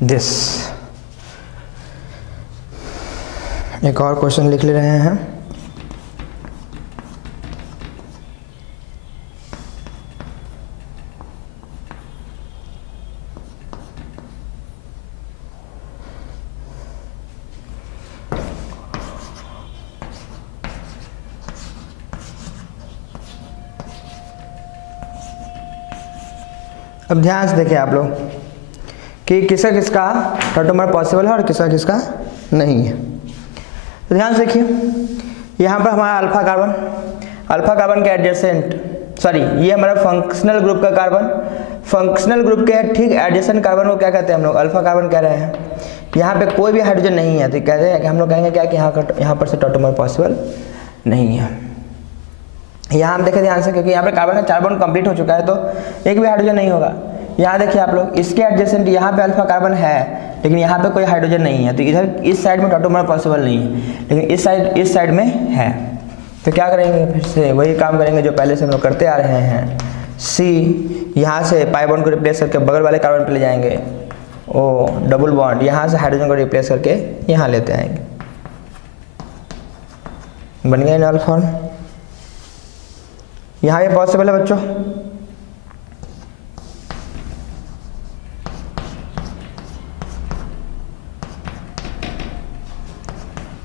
this. एक और क्वेश्चन लिख ले रहे हैं। अब ध्यान से देखिए आप लोग कि किसका किसका टॉटोमर पॉसिबल है और किसका किसका नहीं है। तो ध्यान से देखिए, यहाँ पर हमारा अल्फा कार्बन के एडजेसेंट, सॉरी ये हमारा फंक्शनल ग्रुप का कार्बन, फंक्शनल ग्रुप के ठीक एडजेसेंट कार्बन को क्या कहते हैं हम लोग, अल्फा कार्बन कह रहे हैं। यहाँ पे कोई भी हाइड्रोजन नहीं है, तो कहते हैं कि हम लोग कहेंगे क्या कि यहाँ पर से टॉटोमर पॉसिबल नहीं है। यहाँ हम देखें ध्यान से, क्योंकि यहाँ पे कार्बन का 4 बॉन्ड कंप्लीट हो चुका है, तो एक भी हाइड्रोजन नहीं होगा। यहाँ देखिए आप लोग, इसके एडजेसेंट यहाँ पे अल्फा कार्बन है, लेकिन यहाँ पे कोई हाइड्रोजन नहीं है, तो इधर इस साइड में टॉटोमर पॉसिबल नहीं है, लेकिन इस साइड में है। तो क्या करेंगे, फिर से वही काम करेंगे जो पहले से हम लोग करते आ रहे हैं। C यहाँ से पाई बॉन्ड को रिप्लेस करके बगल वाले कार्बन पे ले जाएंगे, O डबल बॉन्ड यहाँ से हाइड्रोजन को रिप्लेस करके यहाँ लेते आएंगे, बन गया इनॉल फॉर्म। यहाँ भी पॉसिबल है बच्चों,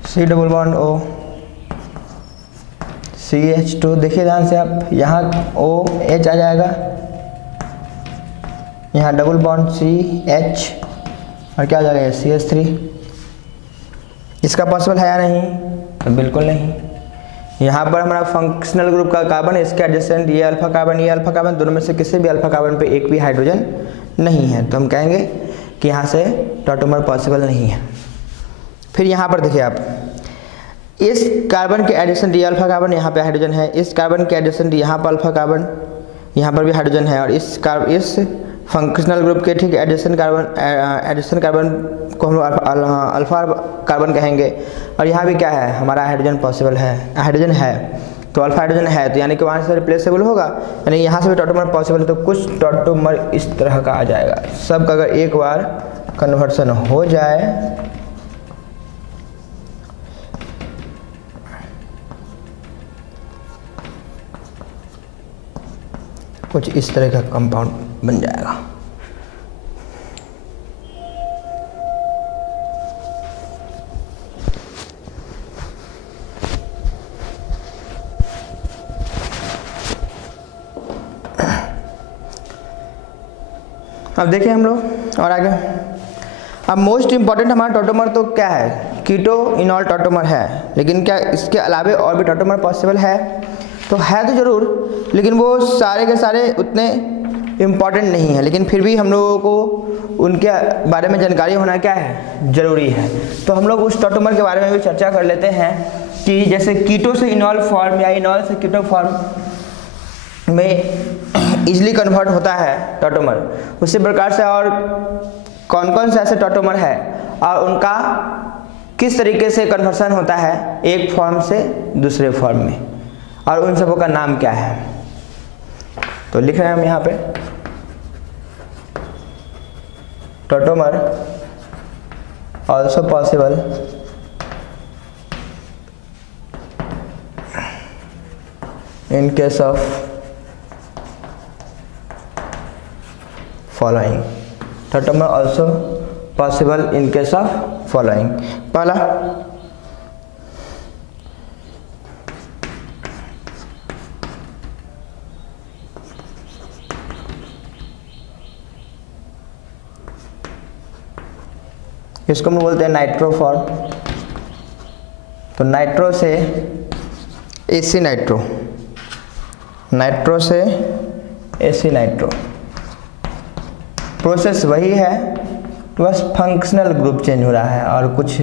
C double bond O CH2, देखिए ध्यान से आप, यहाँ OH आ जाएगा, यहाँ डबल बॉन्ड CH और क्या आ जाएगा CH3। इसका पॉसिबल है या नहीं, तो बिल्कुल नहीं। यहाँ पर हमारा फंक्शनल ग्रुप का कार्बन, इसके एडजेसेंट ये अल्फा कार्बन, दोनों में से किसी भी अल्फा कार्बन पे एक भी हाइड्रोजन नहीं है, तो हम कहेंगे कि यहाँ से टॉटोमर पॉसिबल नहीं है। फिर यहाँ पर देखिए आप, इस कार्बन के एडिशन ये अल्फा कार्बन, यहाँ पे हाइड्रोजन है, इस कार्बन के एडिशन यहाँ पर अल्फा कार्बन, यहाँ पर भी हाइड्रोजन है, और इस फंक्शनल ग्रुप के ठीक एडिशन कार्बन को हम लोग अल्फा कार्बन कहेंगे, और यहाँ भी क्या है, हमारा हाइड्रोजन पॉसिबल है, हाइड्रोजन है, तो अल्फा हाइड्रोजन है, तो यानी कि वहाँ से रिप्लेसेबल होगा, यानी यहाँ से भी टॉटोमर पॉसिबल है, तो कुछ टॉटोमर इस तरह का आ जाएगा। सब का अगर एक बार कन्वर्सन हो जाए कुछ इस तरह का कंपाउंड बन जाएगा। अब देखें हम लोग और आगे। अब मोस्ट इंपॉर्टेंट हमारा टॉटोमर तो क्या है, कीटो इनॉल टॉटोमर है, लेकिन क्या इसके अलावे और भी टॉटोमर पॉसिबल है, तो है तो ज़रूर, लेकिन वो सारे के सारे उतने इम्पॉर्टेंट नहीं है, लेकिन फिर भी हम लोगों को उनके बारे में जानकारी होना क्या है, ज़रूरी है। तो हम लोग उस टॉटोमर के बारे में भी चर्चा कर लेते हैं कि जैसे कीटो से इनॉल फॉर्म या इनॉल से कीटो फॉर्म में इजली कन्वर्ट होता है टॉटोमर, उसी प्रकार से और कौन कौन से ऐसे टॉटोमर है और उनका किस तरीके से कन्वर्सन होता है एक फॉर्म से दूसरे फॉर्म में, और उन सबों का नाम क्या है। तो लिख रहे हैं हम यहाँ पे, tautomer also possible in case of following, tautomer also possible in case of following. पहला, इसको हम बोलते हैं नाइट्रो फॉर्म। तो नाइट्रो से एसी नाइट्रो, नाइट्रो से एसी नाइट्रो, प्रोसेस वही है, बस फंक्शनल ग्रुप चेंज हो रहा है और कुछ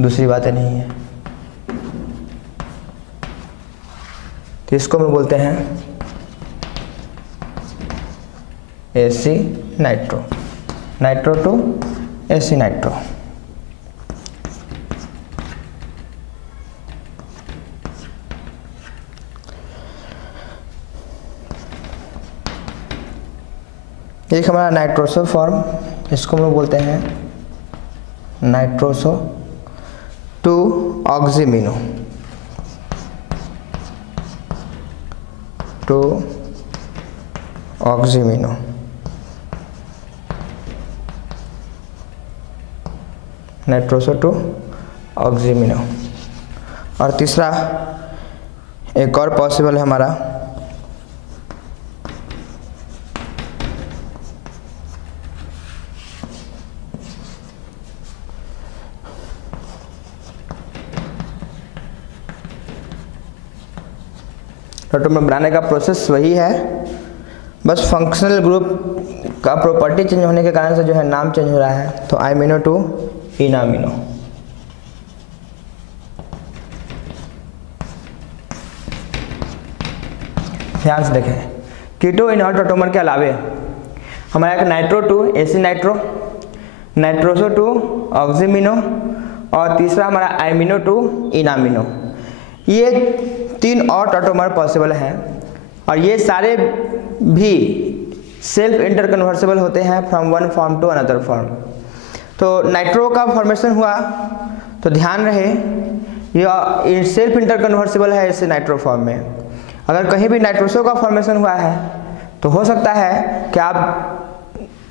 दूसरी बातें नहीं है। तो इसको हम बोलते हैं aci nitro, nitro to aci nitro. एक हमारा नाइट्रोसो फॉर्म, इसको हम लोग बोलते हैं nitroso to oximino, to oximino. Nitroso to oximino. और तीसरा एक और पॉसिबल है हमारा टोटोमर बनाने का प्रोसेस वही है, बस फंक्शनल ग्रुप का प्रॉपर्टी चेंज होने के कारण से जो है नाम चेंज हो रहा है। तो आइमिनो टू इनामिनो। ध्यान से देखें, कीटो इनहर्ट टोटोमर के अलावे हमारा एक nitro to aci nitro, nitroso to oximino और तीसरा हमारा आइमिनो टू इनामिनो। ये 3 और टोटोमर पॉसिबल हैं और ये सारे भी सेल्फ इंटरकन्वर्सिबल होते हैं from one form to another form. तो नाइट्रो का फॉर्मेशन हुआ तो ध्यान रहे ये सेल्फ इंटरकन्वर्सिबल है इससे नाइट्रो फॉर्म में। अगर कहीं भी नाइट्रोसो का फॉर्मेशन हुआ है तो हो सकता है कि आप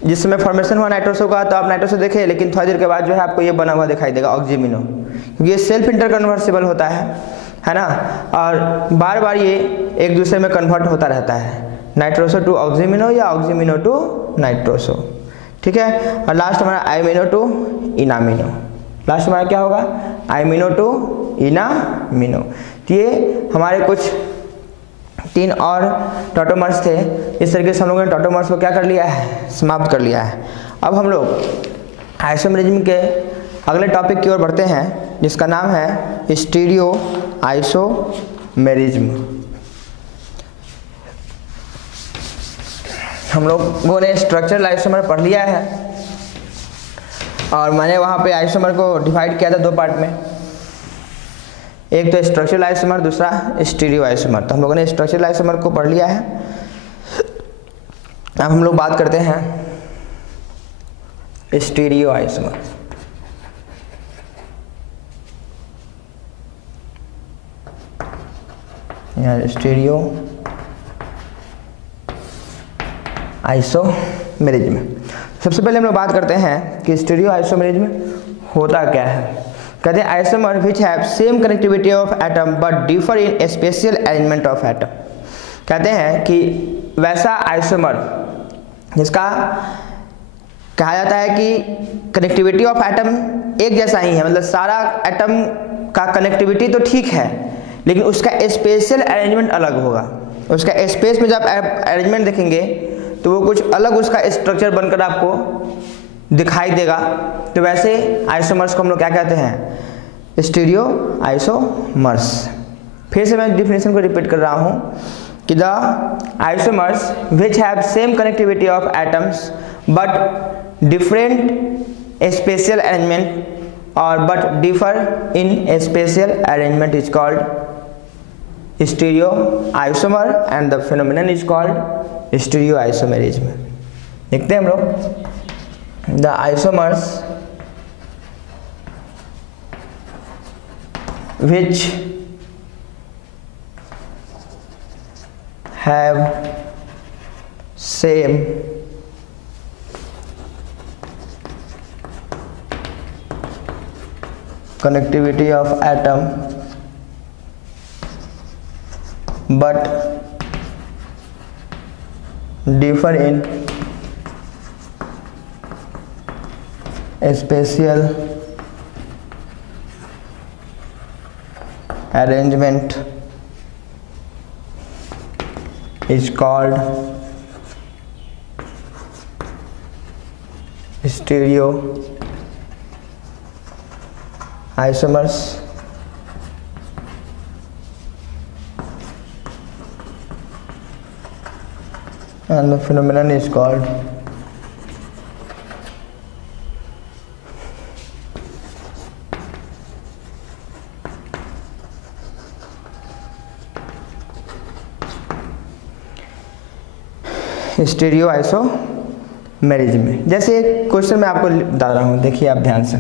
जिस समय फॉर्मेशन हुआ नाइट्रोसो का तो आप नाइट्रोसो देखें, लेकिन थोड़ी देर के बाद जो है आपको ये बना हुआ दिखाई देगा ऑक्सीमिनो, क्योंकि ये सेल्फ इंटरकन्वर्सिबल होता है ना, और बार बार ये एक दूसरे में कन्वर्ट होता रहता है, नाइट्रोसो टू ऑक्सीमिनो या ऑक्सीमिनो टू नाइट्रोसो। ठीक है। और लास्ट हमारा आइमिनो टू इनामिनो, लास्ट हमारा क्या होगा, आइमिनो टू इनामिनो। तो ये हमारे कुछ 3 और टोटोमर्स थे। इस तरीके से हम लोगों ने टोटोमर्स को क्या कर लिया है, समाप्त कर लिया है। अब हम लोग आइसोमेरिज्म के अगले टॉपिक की ओर बढ़ते हैं जिसका नाम है स्टीरियो आइसोमेरिज्म। हम लोगों ने स्ट्रक्चरल आइसोमर पढ़ लिया है और मैंने वहाँ पे आइसोमर को डिवाइड किया था 2 पार्ट में, एक तो स्ट्रक्चरल आइसोमर, दूसरा स्टीरियो आइसोमर। तो हम लोगों ने स्ट्रक्चरल आइसोमर को पढ़ लिया है। अब हम लोग बात करते हैं स्टीरियो आइसोमर। यहाँ स्टीरियो आइसोमेरिज्म। सबसे पहले हम लोग बात करते हैं कि स्टीरियो आइसोमेरिज्म होता क्या है। कहते हैं isomer which have same connectivity of atom but differ in spatial arrangement of atom. कहते हैं कि वैसा आइसोमर जिसका कहा जाता है कि कनेक्टिविटी ऑफ एटम एक जैसा ही है, मतलब सारा एटम का कनेक्टिविटी तो ठीक है लेकिन उसका स्पेशल अरेंजमेंट अलग होगा। उसका स्पेस में जब अरेंजमेंट देखेंगे तो वो कुछ अलग उसका स्ट्रक्चर बनकर आपको दिखाई देगा। तो वैसे आइसोमर्स को हम लोग क्या कहते हैं, स्टीरियो आइसोमर्स। फिर से मैं डिफिनेशन को रिपीट कर रहा हूँ कि the isomers which have same connectivity of atoms but different spatial arrangement और but differ in spatial arrangement is called stereo isomer and the phenomenon is called stereo isomerism. देखते हैं हम लोग the isomers which have same connectivity of atom but differ in spatial arrangement is called stereo isomers and the phenomenon is called stereo isomerism. जैसे एक क्वेश्चन मैं आपको बता रहा हूँ, देखिए आप ध्यान से।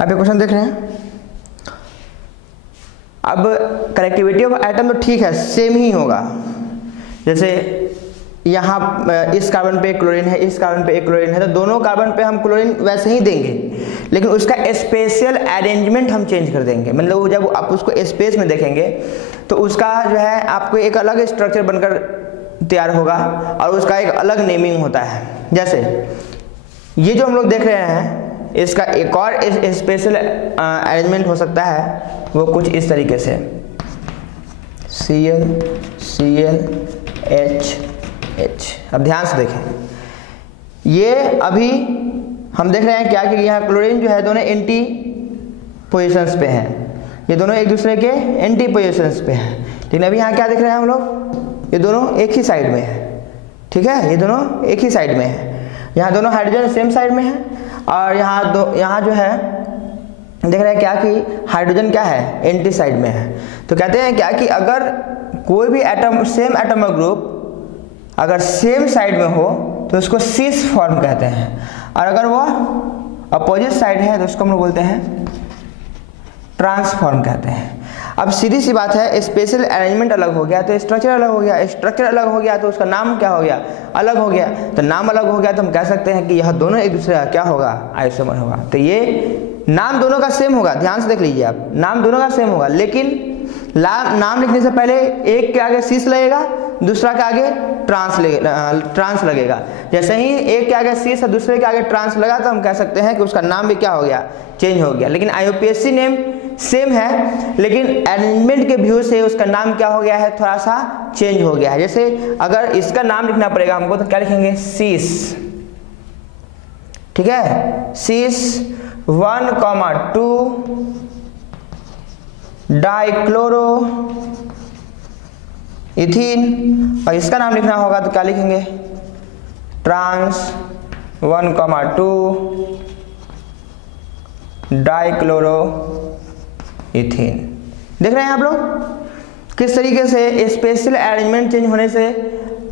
आप ये क्वेश्चन देख रहे हैं। अब कनेक्टिविटी ऑफ एटम तो ठीक है, सेम ही होगा। जैसे यहाँ इस कार्बन पे क्लोरीन है, इस कार्बन पे एक क्लोरीन है, तो दोनों कार्बन पे हम क्लोरीन वैसे ही देंगे, लेकिन उसका स्पेशियल अरेंजमेंट हम चेंज कर देंगे। मतलब जब आप उसको स्पेस में देखेंगे तो उसका जो है आपको एक अलग स्ट्रक्चर बनकर तैयार होगा और उसका एक अलग नेमिंग होता है। जैसे ये जो हम लोग देख रहे हैं, इसका एक और स्पेशल अरेंजमेंट हो सकता है, वो कुछ इस तरीके से Cl Cl H H। अब ध्यान से देखें, ये अभी हम देख रहे हैं क्या कि यहाँ क्लोरीन जो है दोनों एंटी पोजीशंस पे हैं, ये दोनों एक दूसरे के एंटी पोजीशंस पे हैं। लेकिन अभी यहाँ क्या देख रहे हैं हम लोग, ये दोनों एक ही साइड में है। ठीक है, ये दोनों एक ही साइड में है। यहाँ दोनों हाइड्रोजन सेम साइड में है और यहाँ जो है देख रहे हैं क्या कि हाइड्रोजन क्या है, एंटी साइड में है। तो कहते हैं क्या कि अगर कोई भी एटम, सेम एटॉमिक ग्रुप अगर सेम साइड में हो तो उसको सीस फॉर्म कहते हैं, और अगर वो अपोजिट साइड है तो उसको हम लोग बोलते हैं ट्रांसफॉर्म कहते हैं। अब सीधी सी बात है, स्पेशल अरेंजमेंट अलग हो गया तो स्ट्रक्चर अलग हो गया, स्ट्रक्चर अलग हो गया तो उसका नाम क्या हो गया, अलग हो गया। तो नाम अलग हो गया तो हम कह सकते हैं कि यह दोनों एक दूसरे का क्या होगा, आइसोमर होगा। तो ये नाम दोनों का सेम होगा, ध्यान से देख लीजिए आप, नाम दोनों का सेम होगा, लेकिन नाम लिखने से पहले एक के आगे सीस लगेगा, दूसरा के आगे ट्रांस लगेगा। जैसे ही एक के आगे सीस और दूसरे के आगे ट्रांस लगा तो हम कह सकते हैं कि उसका नाम भी क्या हो गया, चेंज हो गया। लेकिन IUPAC नेम सेम है, लेकिन अरेंजमेंट के व्यू से उसका नाम क्या हो गया है, थोड़ा सा चेंज हो गया है। जैसे अगर इसका नाम लिखना पड़ेगा हमको तो क्या लिखेंगे, सीस। ठीक है, सीस 1,2 डाइक्लोरो इथीन, और इसका नाम लिखना होगा तो क्या लिखेंगे, ट्रांस 1,2 डाइक्लोरो इथीन। देख रहे हैं आप लोग किस तरीके से स्पेशल अरेंजमेंट चेंज होने से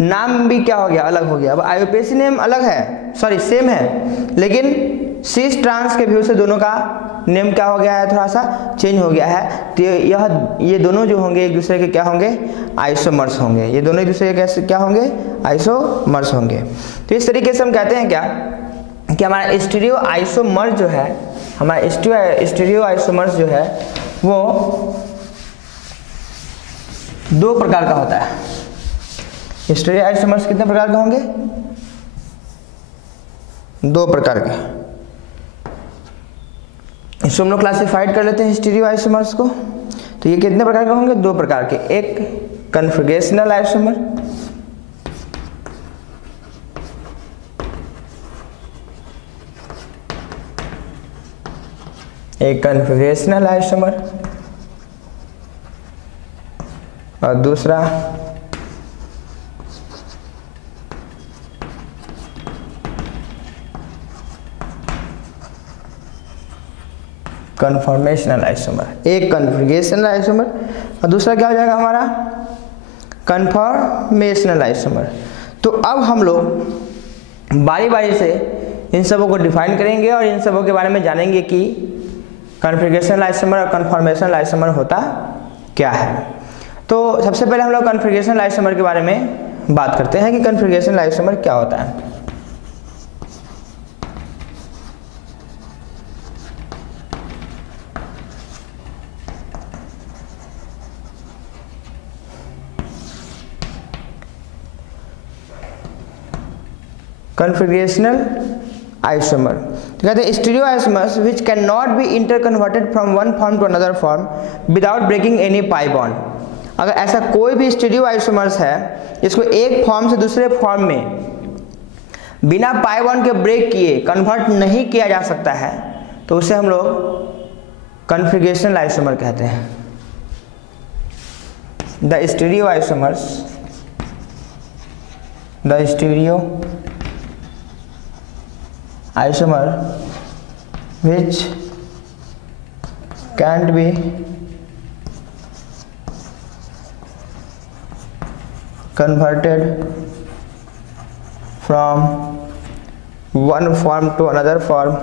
नाम भी क्या हो गया, अलग हो गया। अब IUPAC नेम अलग है, सॉरी सेम है, लेकिन सीस ट्रांस के व्यू से दोनों का नेम क्या हो गया है, थोड़ा सा चेंज हो गया है। तो ये दोनों जो होंगे एक दूसरे के क्या होंगे, आइसोमर्स होंगे। ये दोनों एक दूसरे के कैसे क्या होंगे, आइसोमर्स होंगे। तो इस तरीके से हम कहते हैं क्या कि हमारा स्टीरियो आइसोमर जो है, हमारा स्टीरियो आइसोमर्स जो है वो 2 प्रकार का होता है। स्टीरियो आइसोमर्स कितने प्रकार के होंगे, 2 प्रकार के। इसको हम लोग क्लासिफाइड कर लेते हैं स्टीरियो आइसोमर्स को। तो ये कितने प्रकार के होंगे, 2 प्रकार के। एक कन्फिगरेशनल आइसोमर, एक कन्फिगरेशनल आइसोमर, और दूसरा कन्फॉर्मेशनल आइसोमर। एक कन्फिगरेशनल आइसोमर और दूसरा क्या हो जाएगा हमारा, कन्फॉर्मेशनल आइसोमर। तो अब हम लोग बारी बारी से इन सबों को डिफाइन करेंगे और इन सबों के बारे में जानेंगे कि कन्फिगरेशनल आइसोमर और कन्फॉर्मेशनल आइसोमर होता क्या है। तो सबसे पहले हम लोग कन्फिगरेशनल आइसोमर के बारे में बात करते हैं कि कन्फिगरेशनल आइसोमर क्या होता है। Configurational isomer. तो कहते हैं stereo isomers which can not be interconverted from one form to another form without breaking any pi bond. अगर ऐसा कोई भी स्टीरियो आइसोमर्स है जिसको एक फॉर्म से दूसरे फॉर्म में बिना पाई बॉन्ड के ब्रेक किए कन्वर्ट नहीं किया जा सकता है, तो उसे हम लोग कन्फिगरेशनल आइसोमर कहते हैं। The stereo isomer which can't be converted from one form to another form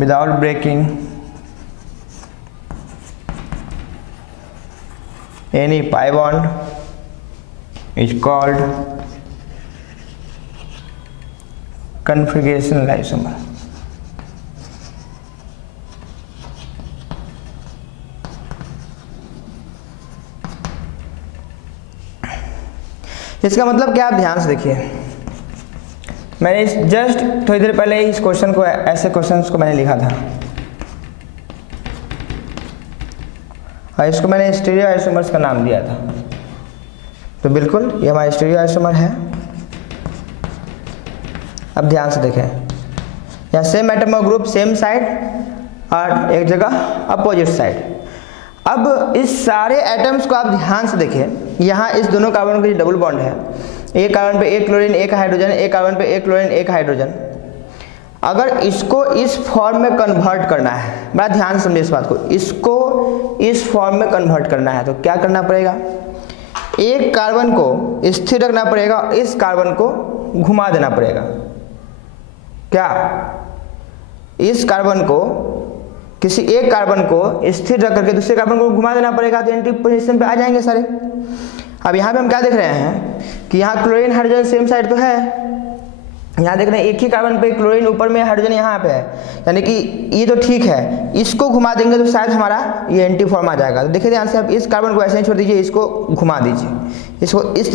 without breaking any pi bond is called configurational isomer। इसका मतलब क्या, आप ध्यान से देखिए। मैंने जस्ट थोड़ी देर पहले इस क्वेश्चन को, ऐसे क्वेश्चंस को मैंने लिखा था और इसको मैंने स्टीरियो आइसोमर्स का नाम दिया था। तो बिल्कुल ये हमारा स्टीरियो आइसोमर है। अब ध्यान से देखें, यहाँ same atom group same side और एक जगह अपोजिट साइड। अब इस सारे एटम्स को आप ध्यान से देखें। यहाँ इस दोनों कार्बन का डबल बॉन्ड है, एक कार्बन पे एक क्लोरीन एक हाइड्रोजन, एक कार्बन पे एक क्लोरीन एक हाइड्रोजन। अगर इसको इस फॉर्म में कन्वर्ट करना है, बड़ा ध्यान से समझिए इस बात को, इसको इस फॉर्म में कन्वर्ट करना है तो क्या करना पड़ेगा, एक कार्बन को स्थिर रखना पड़ेगा और इस कार्बन को घुमा देना पड़ेगा। क्या, इस कार्बन को, किसी एक कार्बन को स्थिर रख करके दूसरे कार्बन को घुमा देना पड़ेगा, तो एंटी पोजीशन पे आ जाएंगे सारे। अब यहाँ पे हम क्या देख रहे हैं कि यहाँ क्लोरीन हाइड्रोजन सेम साइड तो है, यहाँ देख रहे हैं एक ही कार्बन पे क्लोरीन ऊपर में, हाइड्रोजन यहाँ पे है, यानी कि ये तो ठीक है। इसको घुमा देंगे तो शायद हमारा ये एंटी फॉर्म आ जाएगा। तो देखिए ध्यान से, आप इस कार्बन को ऐसे नहीं छोड़ दीजिए, इसको घुमा दीजिए, इसको इस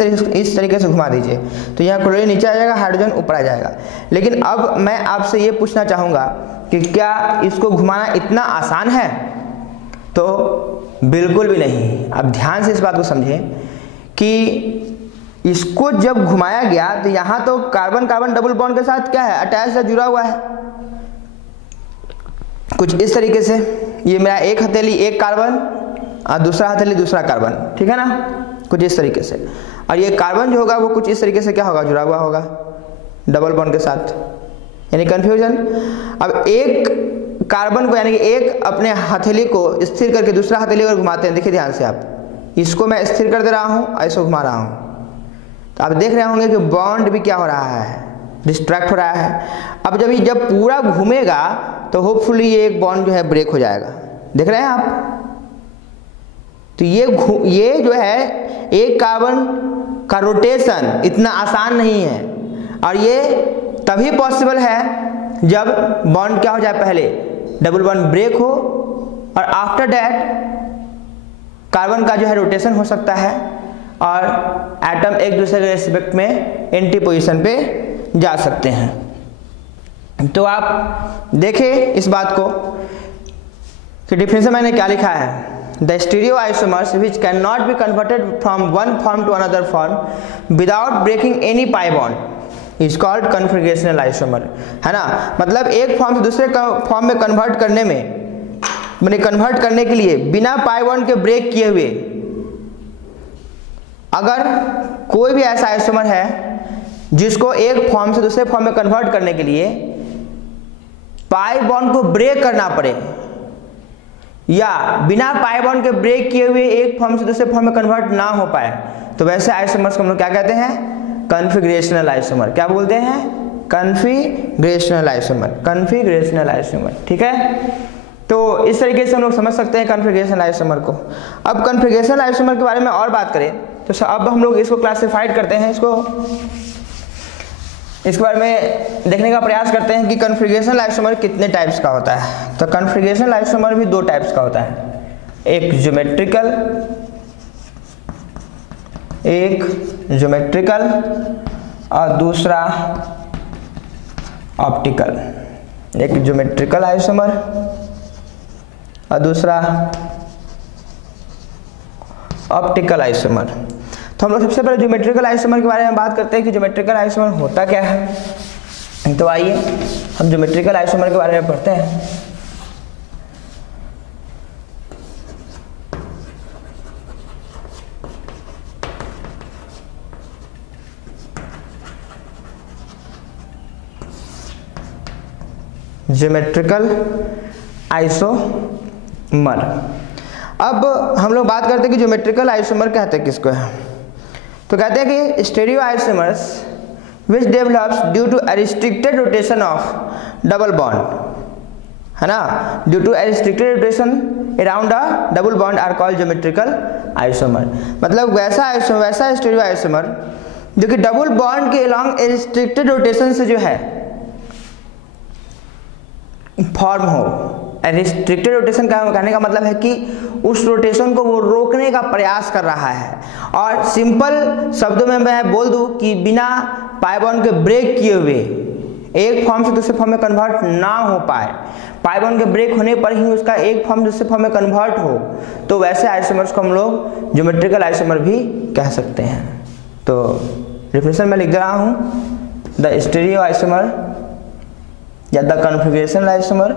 तरीके से घुमा दीजिए, तो यहाँ क्लोरीन नीचे आ जाएगा, हाइड्रोजन ऊपर आ जाएगा। लेकिन अब मैं आपसे ये पूछना चाहूँगा कि क्या इसको घुमाना इतना आसान है? तो बिल्कुल भी नहीं। अब ध्यान से इस बात को समझें कि इसको जब घुमाया गया तो यहाँ तो कार्बन कार्बन डबल बॉन्ड के साथ क्या है, अटैच है, जुड़ा हुआ है कुछ इस तरीके से। ये मेरा एक हथेली एक कार्बन और दूसरा हथेली दूसरा कार्बन, ठीक है ना, कुछ इस तरीके से। और ये कार्बन जो होगा वो कुछ इस तरीके से क्या होगा, जुड़ा हुआ होगा डबल बॉन्ड के साथ, यानी कंफ्यूजन। अब एक कार्बन को, यानी कि एक अपने हथेली को स्थिर करके दूसरा हथेली पर घुमाते हैं। देखिए ध्यान से, आप इसको मैं स्थिर कर दे रहा हूँ और इसको घुमा रहा हूँ, तो आप देख रहे होंगे कि बॉन्ड भी क्या हो रहा है, डिस्ट्रैक्ट हो रहा है। अब जब पूरा घूमेगा तो होपफुली ये एक बॉन्ड जो है ब्रेक हो जाएगा। देख रहे हैं आप, तो ये जो है एक कार्बन का रोटेशन इतना आसान नहीं है, और ये तभी पॉसिबल है जब बॉन्ड क्या हो जाए, पहले डबल बॉन्ड ब्रेक हो और आफ्टर दैट कार्बन का जो है रोटेशन हो सकता है और एटम एक दूसरे के रिस्पेक्ट में एंटी पोजीशन पे जा सकते हैं। तो आप देखें इस बात को कि डिफिनेशन मैंने क्या लिखा है, the stereo isomers which can not be converted from one form to another form without breaking any pi bond is called configurational isomer, है ना। मतलब एक फॉर्म से दूसरे फॉर्म में कन्वर्ट करने में, मैंने कन्वर्ट करने के लिए बिना पाई बॉन्ड के ब्रेक किए हुए अगर कोई भी ऐसा आइसोमर है जिसको एक फॉर्म से दूसरे फॉर्म में कन्वर्ट करने के लिए पाई बॉन्ड को ब्रेक करना पड़े, या बिना पाई बॉन्ड के ब्रेक किए हुए एक फॉर्म से दूसरे फॉर्म में कन्वर्ट ना हो पाए, तो वैसे आइसोमर्स को हम लोग क्या कहते हैं, कन्फिगरेशनल आइसोमर। क्या बोलते हैं, कन्फिगरेशनल आइसोमर, कन्फिगरेशनल आइसोमर, ठीक है। तो इस तरीके से हम लोग समझ सकते हैं कन्फिगरेशनल आइसोमर को। अब कन्फिगरेशनल आइसोमर के बारे में और बात करें तो अब हम लोग इसको क्लासिफाइड करते हैं, इसको इसके बारे में देखने का प्रयास करते हैं कि कॉन्फ़िगरेशनल आइसोमर कितने टाइप्स का होता है। तो कॉन्फ़िगरेशनल आइसोमर भी 2 टाइप्स का होता है, एक ज्योमेट्रिकल और दूसरा ऑप्टिकल। एक ज्योमेट्रिकल आइसोमर और दूसरा ऑप्टिकल आइसोमर। तो हम लोग सबसे पहले ज्योमेट्रिकल आइसोमर के बारे में बात करते हैं कि ज्योमेट्रिकल आइसोमर होता क्या है। तो आइए हम ज्योमेट्रिकल आइसोमर के बारे में पढ़ते हैं। Geometrical isomer. अब हम लोग बात करते हैं कि ज्योमेट्रिकल आइसोमर कहते हैं किसको है। तो कहते हैं कि stereo isomers which develops due to restricted rotation of double bond, है ना, due to restricted rotation around a double bond are called geometrical isomer. मतलब वैसा स्टीरियो आइसोमर जो कि डबल बॉन्ड के अलॉन्ग रिस्ट्रिक्टेड रोटेशन से जो है फॉर्म हो। रिस्ट्रिक्टेड रोटेशन का कहने का मतलब है कि उस रोटेशन को वो रोकने का प्रयास कर रहा है। और सिंपल शब्दों में मैं बोल दूं कि बिना पाई बॉन्ड के ब्रेक किए हुए एक फॉर्म से दूसरे फॉर्म में कन्वर्ट ना हो पाए, पाई बॉन्ड के ब्रेक होने पर ही उसका एक फॉर्म दूसरे फॉर्म में कन्वर्ट हो, तो वैसे आइसोमर्स को हम लोग ज्योमेट्रिकल आइसोमर भी कह सकते हैं। तो डेफिनेशन में लिख दे रहा हूँ, द स्टीरियो आइसोमर या the configurational isomer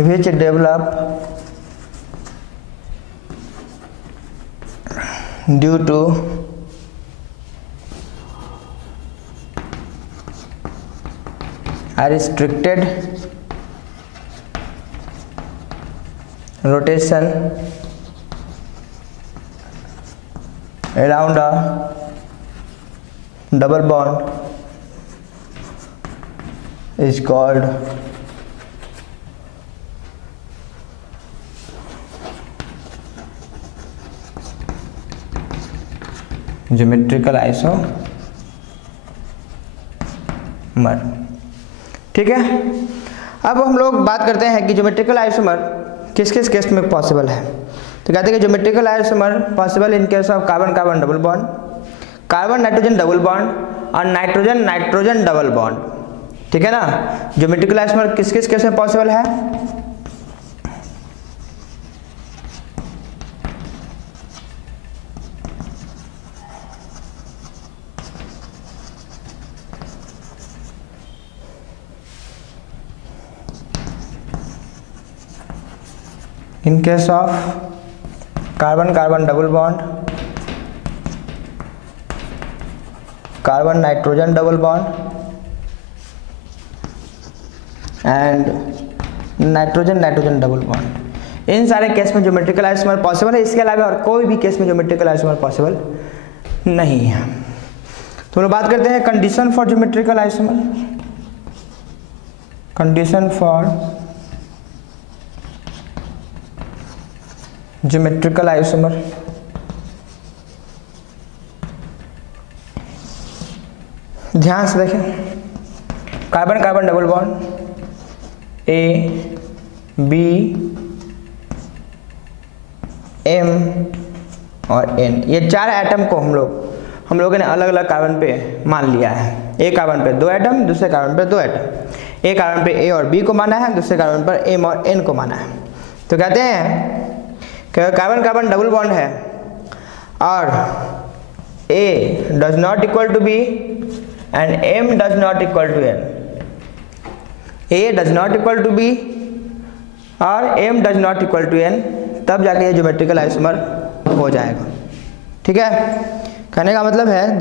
which develop due to a restricted rotation around a double bond is called geometrical isomer. ठीक है, अब हम लोग बात करते हैं कि ज्योमेट्रिकल आइसोमर किस किस केस में पॉसिबल है। तो कहते हैं कि geometrical isomer possible in case of carbon carbon double bond, carbon nitrogen double bond और नाइट्रोजन नाइट्रोजन डबल बॉन्ड। ठीक है ना, ज्योमेट्रिकल आइसोमर किस किस केस में पॉसिबल है। In case of carbon carbon double bond, carbon nitrogen double bond and nitrogen nitrogen double bond, इन सारे केस में ज्योमेट्रिकल आइसोमर पॉसिबल है। इसके अलावा और कोई भी केस में ज्योमेट्रिकल आइसोमर पॉसिबल नहीं है। तो हम बात करते हैं condition for geometrical isomer. Condition for geometrical isomer, ध्यान से देखें, carbon carbon double bond A B M और एन, ये 4 एटम को हम लोगों ने अलग अलग कार्बन पे मान लिया है। एक कार्बन पे 2 एटम, दूसरे कार्बन पे 2 एटम, एक कार्बन पे ए और बी को माना है, दूसरे कार्बन पर एम और एन को माना है। तो कहते हैं कार्बन कार्बन डबल बॉन्ड है और A does not equal to B and M does not equal to N, A does not equal to B और M does not equal to N, तब जाके ये ज्योमेट्रिकल आइसोमर हो जाएगा। ठीक है, कहने का मतलब है